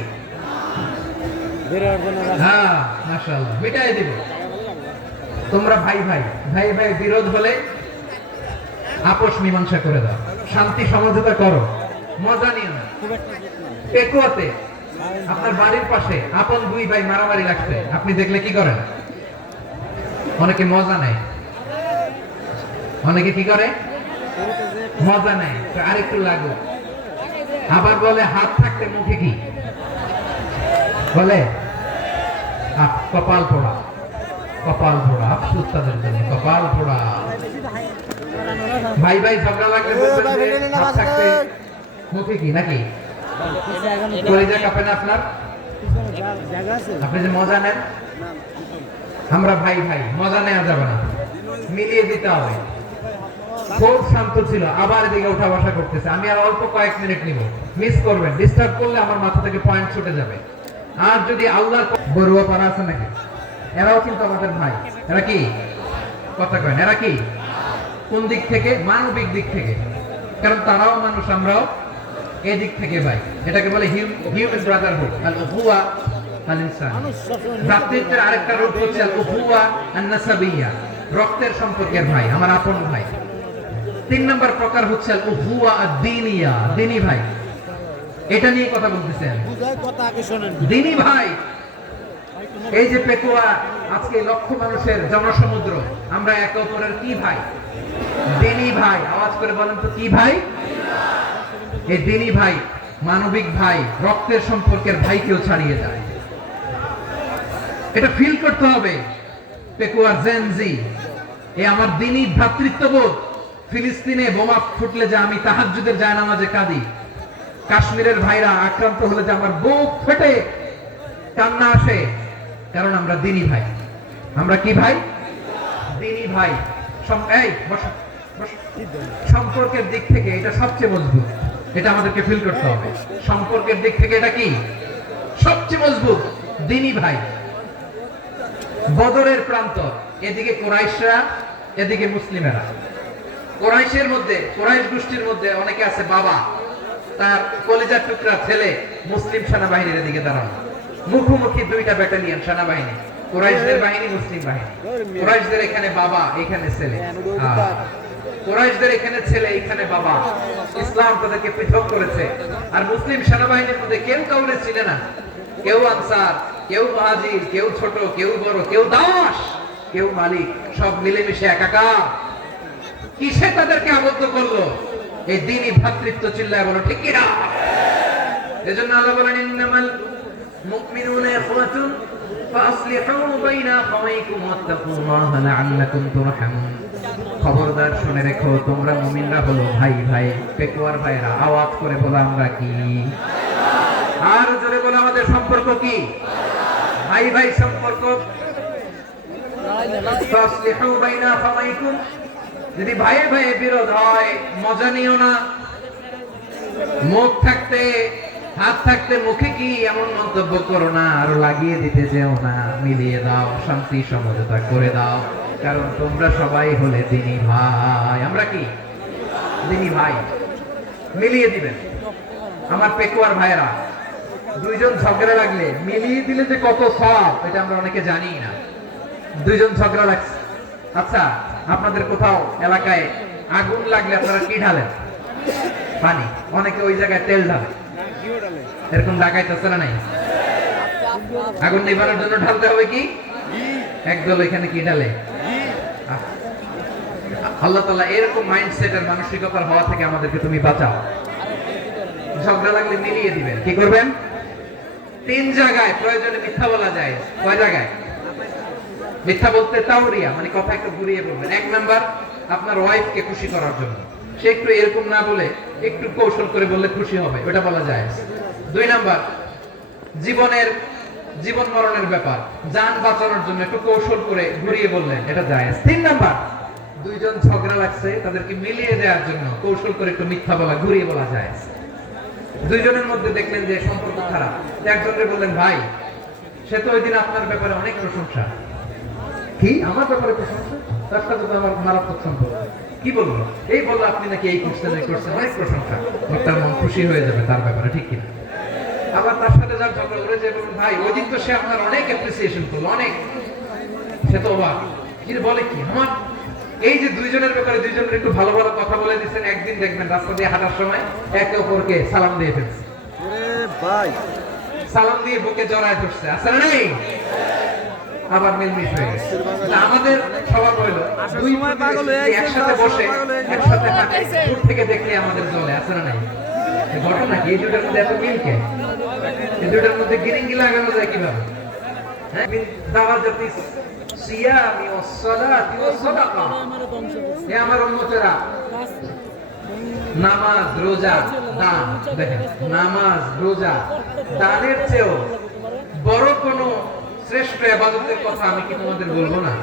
হ্যাঁ, মাশাআল্লাহ, মিটাই দিব। তোমরা ভাই ভাই, ভাই ভাই বিরোধ হলে আপোষ মীমাংসা করে দাও, শান্তি সমঝোতা করো, মজা নিও না। পেকুয়াতে আপনার বাড়ির পাশে আপন দুই ভাই মারামারি লাগছে, আপনি দেখলে কি করেন? অনেকে মজা নেয়, অনেকে কি করে? মজা নেয়, আরেকটু লাগো। আবার বলে হাত থাকতে মুখে কি বলে? কপাল পোড়া, কপাল পোড়া, আফসোস তাদের জন্য, কপাল পোড়া। ভাই ভাই ঝগড়া লাগলে বলবেন যে হাত থাকতে মুখে কি নাকি? কলিজা কাঁপে না আপনার? আপনি যে মজা নেন, আমরা ভাই ভাই, মজা নেওয়া যাবে না, মিলিয়ে দিতে হবে। খুব শান্ত ছিল, আবার এদিকে উঠা বসা করতেছে। আমি আর অল্প কয়েক মিনিট নিব, মিস করবেন, ডিস্টার্ব করলে আমার মাথা থেকে পয়েন্ট ছুটে যাবে। আর যদি আল্লাহর বড়ুয়া পারা আছে নাকি, এরাও কিন্তু আমাদের ভাই। এরা কি কথা কয়? এরা কি? কোন দিক থেকে? মানবিক দিক থেকে, কারণ তারাও মানুষ, আমরাও এদিক থেকে ভাই। এটাকে বলে হিউম্যান ব্রাদারহুড, আল উখুয়া আল ইনসান। ভ্রাতৃত্বের আরেকটা রূপ হচ্ছে আল উখুয়া আন নাসাবিয়্যা, রক্তের সম্পর্কের ভাই, আমার আপন ভাই। 3 নম্বর প্রকার হচ্ছে আল উখুয়া আদ-দীনিয়া, দ্বীনি ভাই। এটা নিয়ে কথা বলতেছেন, বুঝাই কথা আগে শুনেন। দ্বীনি ভাই। এই যে পেকুয়া, আজকে লক্ষ মানুষের জনসমুদ্র, আমরা একে অপরের কি ভাই? দ্বীনি ভাই। আওয়াজ করে বলেন তো, কি ভাই? এই দ্বীনি ভাই, মানবিক ভাই, রক্তের সম্পর্কের ভাইকেও ছাড়িয়ে যায়। এটা ফিল করতে হবে। পেকুয়ার জেনজি, এ আমার দ্বীনি ভ্রাতৃত্ববোধ। ফিলিস্তিনে বোমা ফুটলে যে আমি তাহাজ্জুদের জায়নামাজে কাঁদি, কাশ্মীরের ভাইরা আক্রান্ত হলে যে আমার বুক ফেটে কান্না আসে, কারণ আমরা দ্বীনি ভাই। আমরা কি ভাই? দ্বীনি ভাই। এই বসো, বসো। সম্পর্কের দিক থেকে এটা সবচেয়ে মজবুত, এটা আমাদেরকে ফিল করতে হবে। সম্পর্কের দিক থেকে এটা কি সবচেয়ে মজবুত? দ্বীনি ভাই। বদরের প্রান্তর, এদিকে কুরাইশরা, এদিকে মুসলিমেরা। কুরাইশের মধ্যে, কুরাইশ গোষ্ঠীর মধ্যে অনেকে আছে বাবা, তার কলিজার টুকরা ছেলে মুসলিম সেনাবাহিনীর দিকে দাঁড়ানো, মুখোমুখি দুইটা ব্যাটালিয়ন সেনাবাহিনী, কুরাইশদের বাহিনী, মুসলিম বাহিনী। কুরাইশদের এখানে বাবা, এখানে ছেলে। কুরাইশদের এখানে ছেলে, এখানে বাবা। ইসলাম তাদেরকে পৃথক করেছে। আর মুসলিম সেনাবাহিনীর মধ্যে কেউ কাউরে ছিল না, কেউ আনসার, কেউ মুহাজির, কেউ ছোট, কেউ বড়, কেউ দাস, কেউ মালিক, সব মিলেমিশে একাকার। কিসে তাদেরকে আবদ্ধ করলো? এই দ্বীনি ভ্রাতৃত্ব, চিল্লায় বলো ঠিক কিনা? এজন্য আল্লাহ বলেন ইন্নামাল মুমিনুনা ইখওয়াতুন ফাসলিহু বাইনা আখাওয়াইকুম ওয়াত্তাকুল্লাহা লাআল্লাকুম তুরহামুন। খবরদার শুনে রেখো, তোমরা মুমিনরা হলো ভাই ভাই। পেকুয়ার ভাইরা আওয়াজ করে বলো আমরা কি? আর জোরে বলো আমাদের সম্পর্ক কি? ভাই ভাই সম্পর্ক। ফাসলিহু বাইনা আখাওয়াইকুম, যদি ভাই ভাই বিরোধ হয় মজা নিও না। মুখ থাকতে হাত থাকতে মুখে কি এমন মন্তব্য করো না, আরো লাগিয়ে দিতে যেও না। মিলিয়ে দাও, শান্তি সমঝোতা করে দাও, কারণ তোমরা সবাই হলে দ্বীনি ভাই। আমরা কি দ্বীনি ভাই? মিলিয়ে দিবেন। আমার পেকুয়ার ভাইরা, দুইজন ঝগড়া লাগলে মিলিয়ে দিলে যে কত সওয়াব, এটা আমরা অনেকে জানি না। দুইজন ঝগড়া লাগছে, আচ্ছা আপনাদের কোথাও এলাকায় আগুন লাগলে আপনারা কি ঢালেন? পানি। অনেকে ওই জায়গায় তেল ঢালে। এরকম ডাকাইতেছে না নাই? আগুন নিবানোর জন্য ঢালতে হবে কি? একদল এখানে কি ঢালে? আল্লাহ তাআলা এরকম মাইন্ডসেটের মানসিকতার হওয়া থেকে আমাদেরকে তুমি বাঁচাও। ঝগড়া লাগলে মিলিয়ে দিবেন। কি করবেন? 3 জায়গায় প্রয়োজনে মিথ্যা বলা যায়। কয় জায়গায় মিথ্যা বলতে? তাওরিয়া, মানে কথা একটু ঘুরিয়ে বলবেন। 1 নাম্বার, আপনার ওয়াইফকে খুশি করার জন্য। সে একটু এরকম না বলে একটু কৌশল করে বললে খুশি হবে, ওটা বলা যায়। 2 নাম্বার, জীবন মরণের ব্যাপার, জান বাঁচানোর জন্য একটু কৌশল করে ঘুরিয়ে বললেন, এটা যায়। 3 নাম্বার, দুইজন ঝগড়া লাগছে, তাদেরকে মিলিয়ে দেওয়ার জন্য কৌশল করে একটু মিথ্যা বলা, ঘুরিয়ে বলা যায়। দুইজনের মধ্যে দেখলেন যে সম্পর্ক খারাপ, একজনকে বললেন ভাই, সে তো ওই দিন আপনার ব্যাপারে অনেক প্রশংসা। কি আমার ব্যাপারে প্রশংসা? তার সাথে তো আমার মারাত্মক সম্পর্ক। কি বলবো? এই বললো আপনি নাকি এই করছেন, এই করছেন, অনেক প্রশংসা। তার মন খুশি হয়ে যাবে তার ব্যাপারে, ঠিক কিনা? আবার তার সাথে যার ঝগড়া করে যে বলুন ভাই, ওই দিন তো সে আপনার অনেক অ্যাপ্রিসিয়েশন করলো, অনেক। সে তো অবাক, কি বলে কি আমার? এই যে দুইজনের ব্যাপারে দুইজনের একটু ভালো ভালো কথা বলে দিচ্ছেন, একদিন দেখবেন রাস্তা দিয়ে হাঁটার সময় একে অপরকে সালাম দিয়ে ফেলছে। ভাই সালাম দিয়ে বুকে জড়ায় ধরছে, আসলে নেই? আবার মিলমিশ হয়ে গেছে। আমাদের স্বভাব হইলো দুই পাগল একসাথে বসে একসাথে হাঁটে, দূর থেকে দেখলে আমাদের জ্বলে, আসলে নাই? ঘটনা কি? এই দুটার মধ্যে এত মিল কে? এই দুটার মধ্যে গিরিঙ্গি লাগানো যায় কিভাবে? হ্যাঁ, দাওয়াতি সিয়ামি ওয়াস সালাতি ওয়াস সাদাকা। এ আমার উম্মতেরা, নামাজ, রোজা, দান, দেখেন নামাজ, রোজা, দানের চেয়েও বড় কোন শ্রেষ্ঠ ইবাদতের কথা আমি কি তোমাদের বলবো না?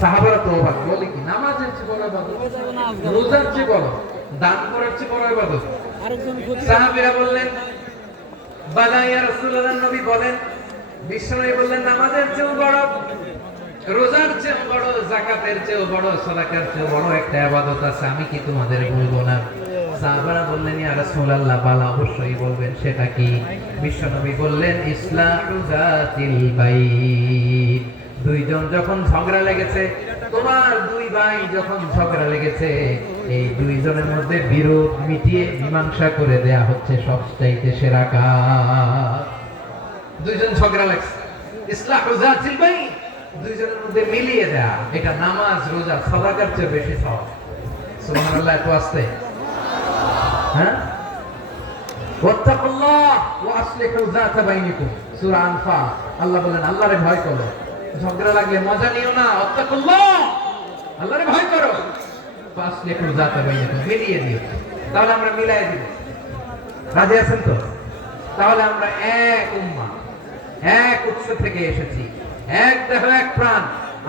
সাহাবারা তো অবাক, বলে কি নামাজের চেয়ে বড় ইবাদত, রোজার চেয়ে বড়, দান করার চেয়ে বড় ইবাদত? সাহাবীরা বললেন বালা ইয়া রাসূলুল্লাহ। নবী বলেন, বিশ্বনবী বললেন নামাজের চেয়েও বড়, রোজার চেয়েও বড়, যাকাতের চেয়েও বড়, সাদাকার চেয়েও বড় একটা ইবাদত আছে, আমি কি তোমাদের বলবো না? সাহাবারা বললেন ইয়া রাসূলুল্লাহ, বালা অবশ্যই বলবেন, সেটা কি? বিশ্বনবী বললেন ইসলাহু যাতিল বাইন। দুইজন যখন ঝগড়া লেগেছে, তোমার দুই ভাই যখন ঝগড়া লেগেছে, এই দুইজনের মধ্যে বিরোধ মিটিয়ে মীমাংসা করে দেয়া হচ্ছে সবচাইতে সেরা কাজ। দুইজন ঝগড়া লাগছে, ইসলাহু যাতিল বাইন, দুইজনের মধ্যে মিলিয়ে দেয়া, এটা নামাজ, রোজা, সাদাকার চেয়ে বেশি সওয়াব। সুবহানাল্লাহ। এত আসতে হ্যাঁ, ওয়াত্তাকুল্লাহ ওয়া আসলিহু যাতা বাইনিকুম, সূরা আনফাল। আল্লাহ বলেন আল্লাহরে ভয় করো, ঝগড়া লাগলে মজা নিও না। ওয়াত্তাকুল্লাহ, আল্লাহরে ভয় করো, ওয়া আসলিহু যাতা বাইনিকুম, মিলিয়ে দিও। তাহলে আমরা মিলাই দিব। রাজি আছেন তো? তাহলে আমরা এক উম্মাহ, এক উৎস থেকে এসেছি, এক দেহ এক প্রাণ।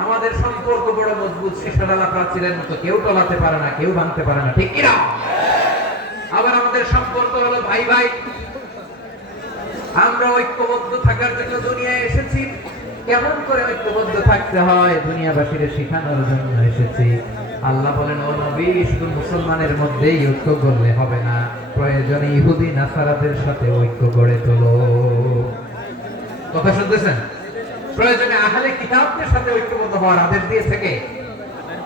আমাদের সম্পর্ক বড় মজবুত, শীর্ষডালা প্রাচীরের মতো, কেউ টলাতে পারে না, কেউ ভাঙতে পারে না, ঠিক কিনা? আবার আমাদের সম্পর্ক হলো ভাই ভাই। আমরা ঐক্যবদ্ধ থাকার জন্য দুনিয়ায় এসেছি। কেমন করে ঐক্যবদ্ধ থাকতে হয় দুনিয়াবাসীর শেখানোর জন্য এসেছি। আল্লাহ বলেন ও নবী, শুধু মুসলমানের মধ্যেই ঐক্য করলে হবে না, প্রয়োজনে ইহুদি নাসারাদের সাথে ঐক্য গড়ে তোলো। কথা শুনতেছেন? প্রয়োজনে আহলে কিতাবদের সাথে ঐক্যবদ্ধ হওয়ার আদেশ দিয়ে থেকে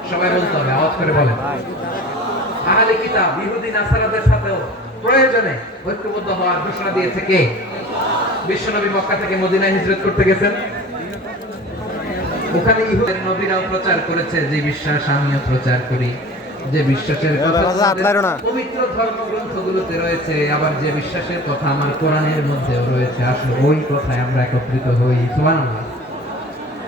সবাই বলতে হবে, আওয়াজ করে বলেন। আহলে কিতাব ইহুদি নাসারাদের সাথেও প্রয়োজনে ঐক্যবদ্ধ হওয়ার ঘোষণা দিয়েছে কে? বিশ্বনবী মক্কা থেকে মদিনায় হিজরত করতে গেছেন, ওখানে ইহুদি নবীরাও প্রচার করেছে যে বিশ্বাস আমিও প্রচার করি। যে বিশ্বাসের কথা বাবা, হাত লাড়ো না। পবিত্র ধর্মগ্রন্থগুলোতে রয়েছে, আবার যে বিশ্বাসের কথা আমার কোরআনের মধ্যেও রয়েছে, আসলে ওই কথায় আমরা একত্রিত হই। সুবহানাল্লাহ।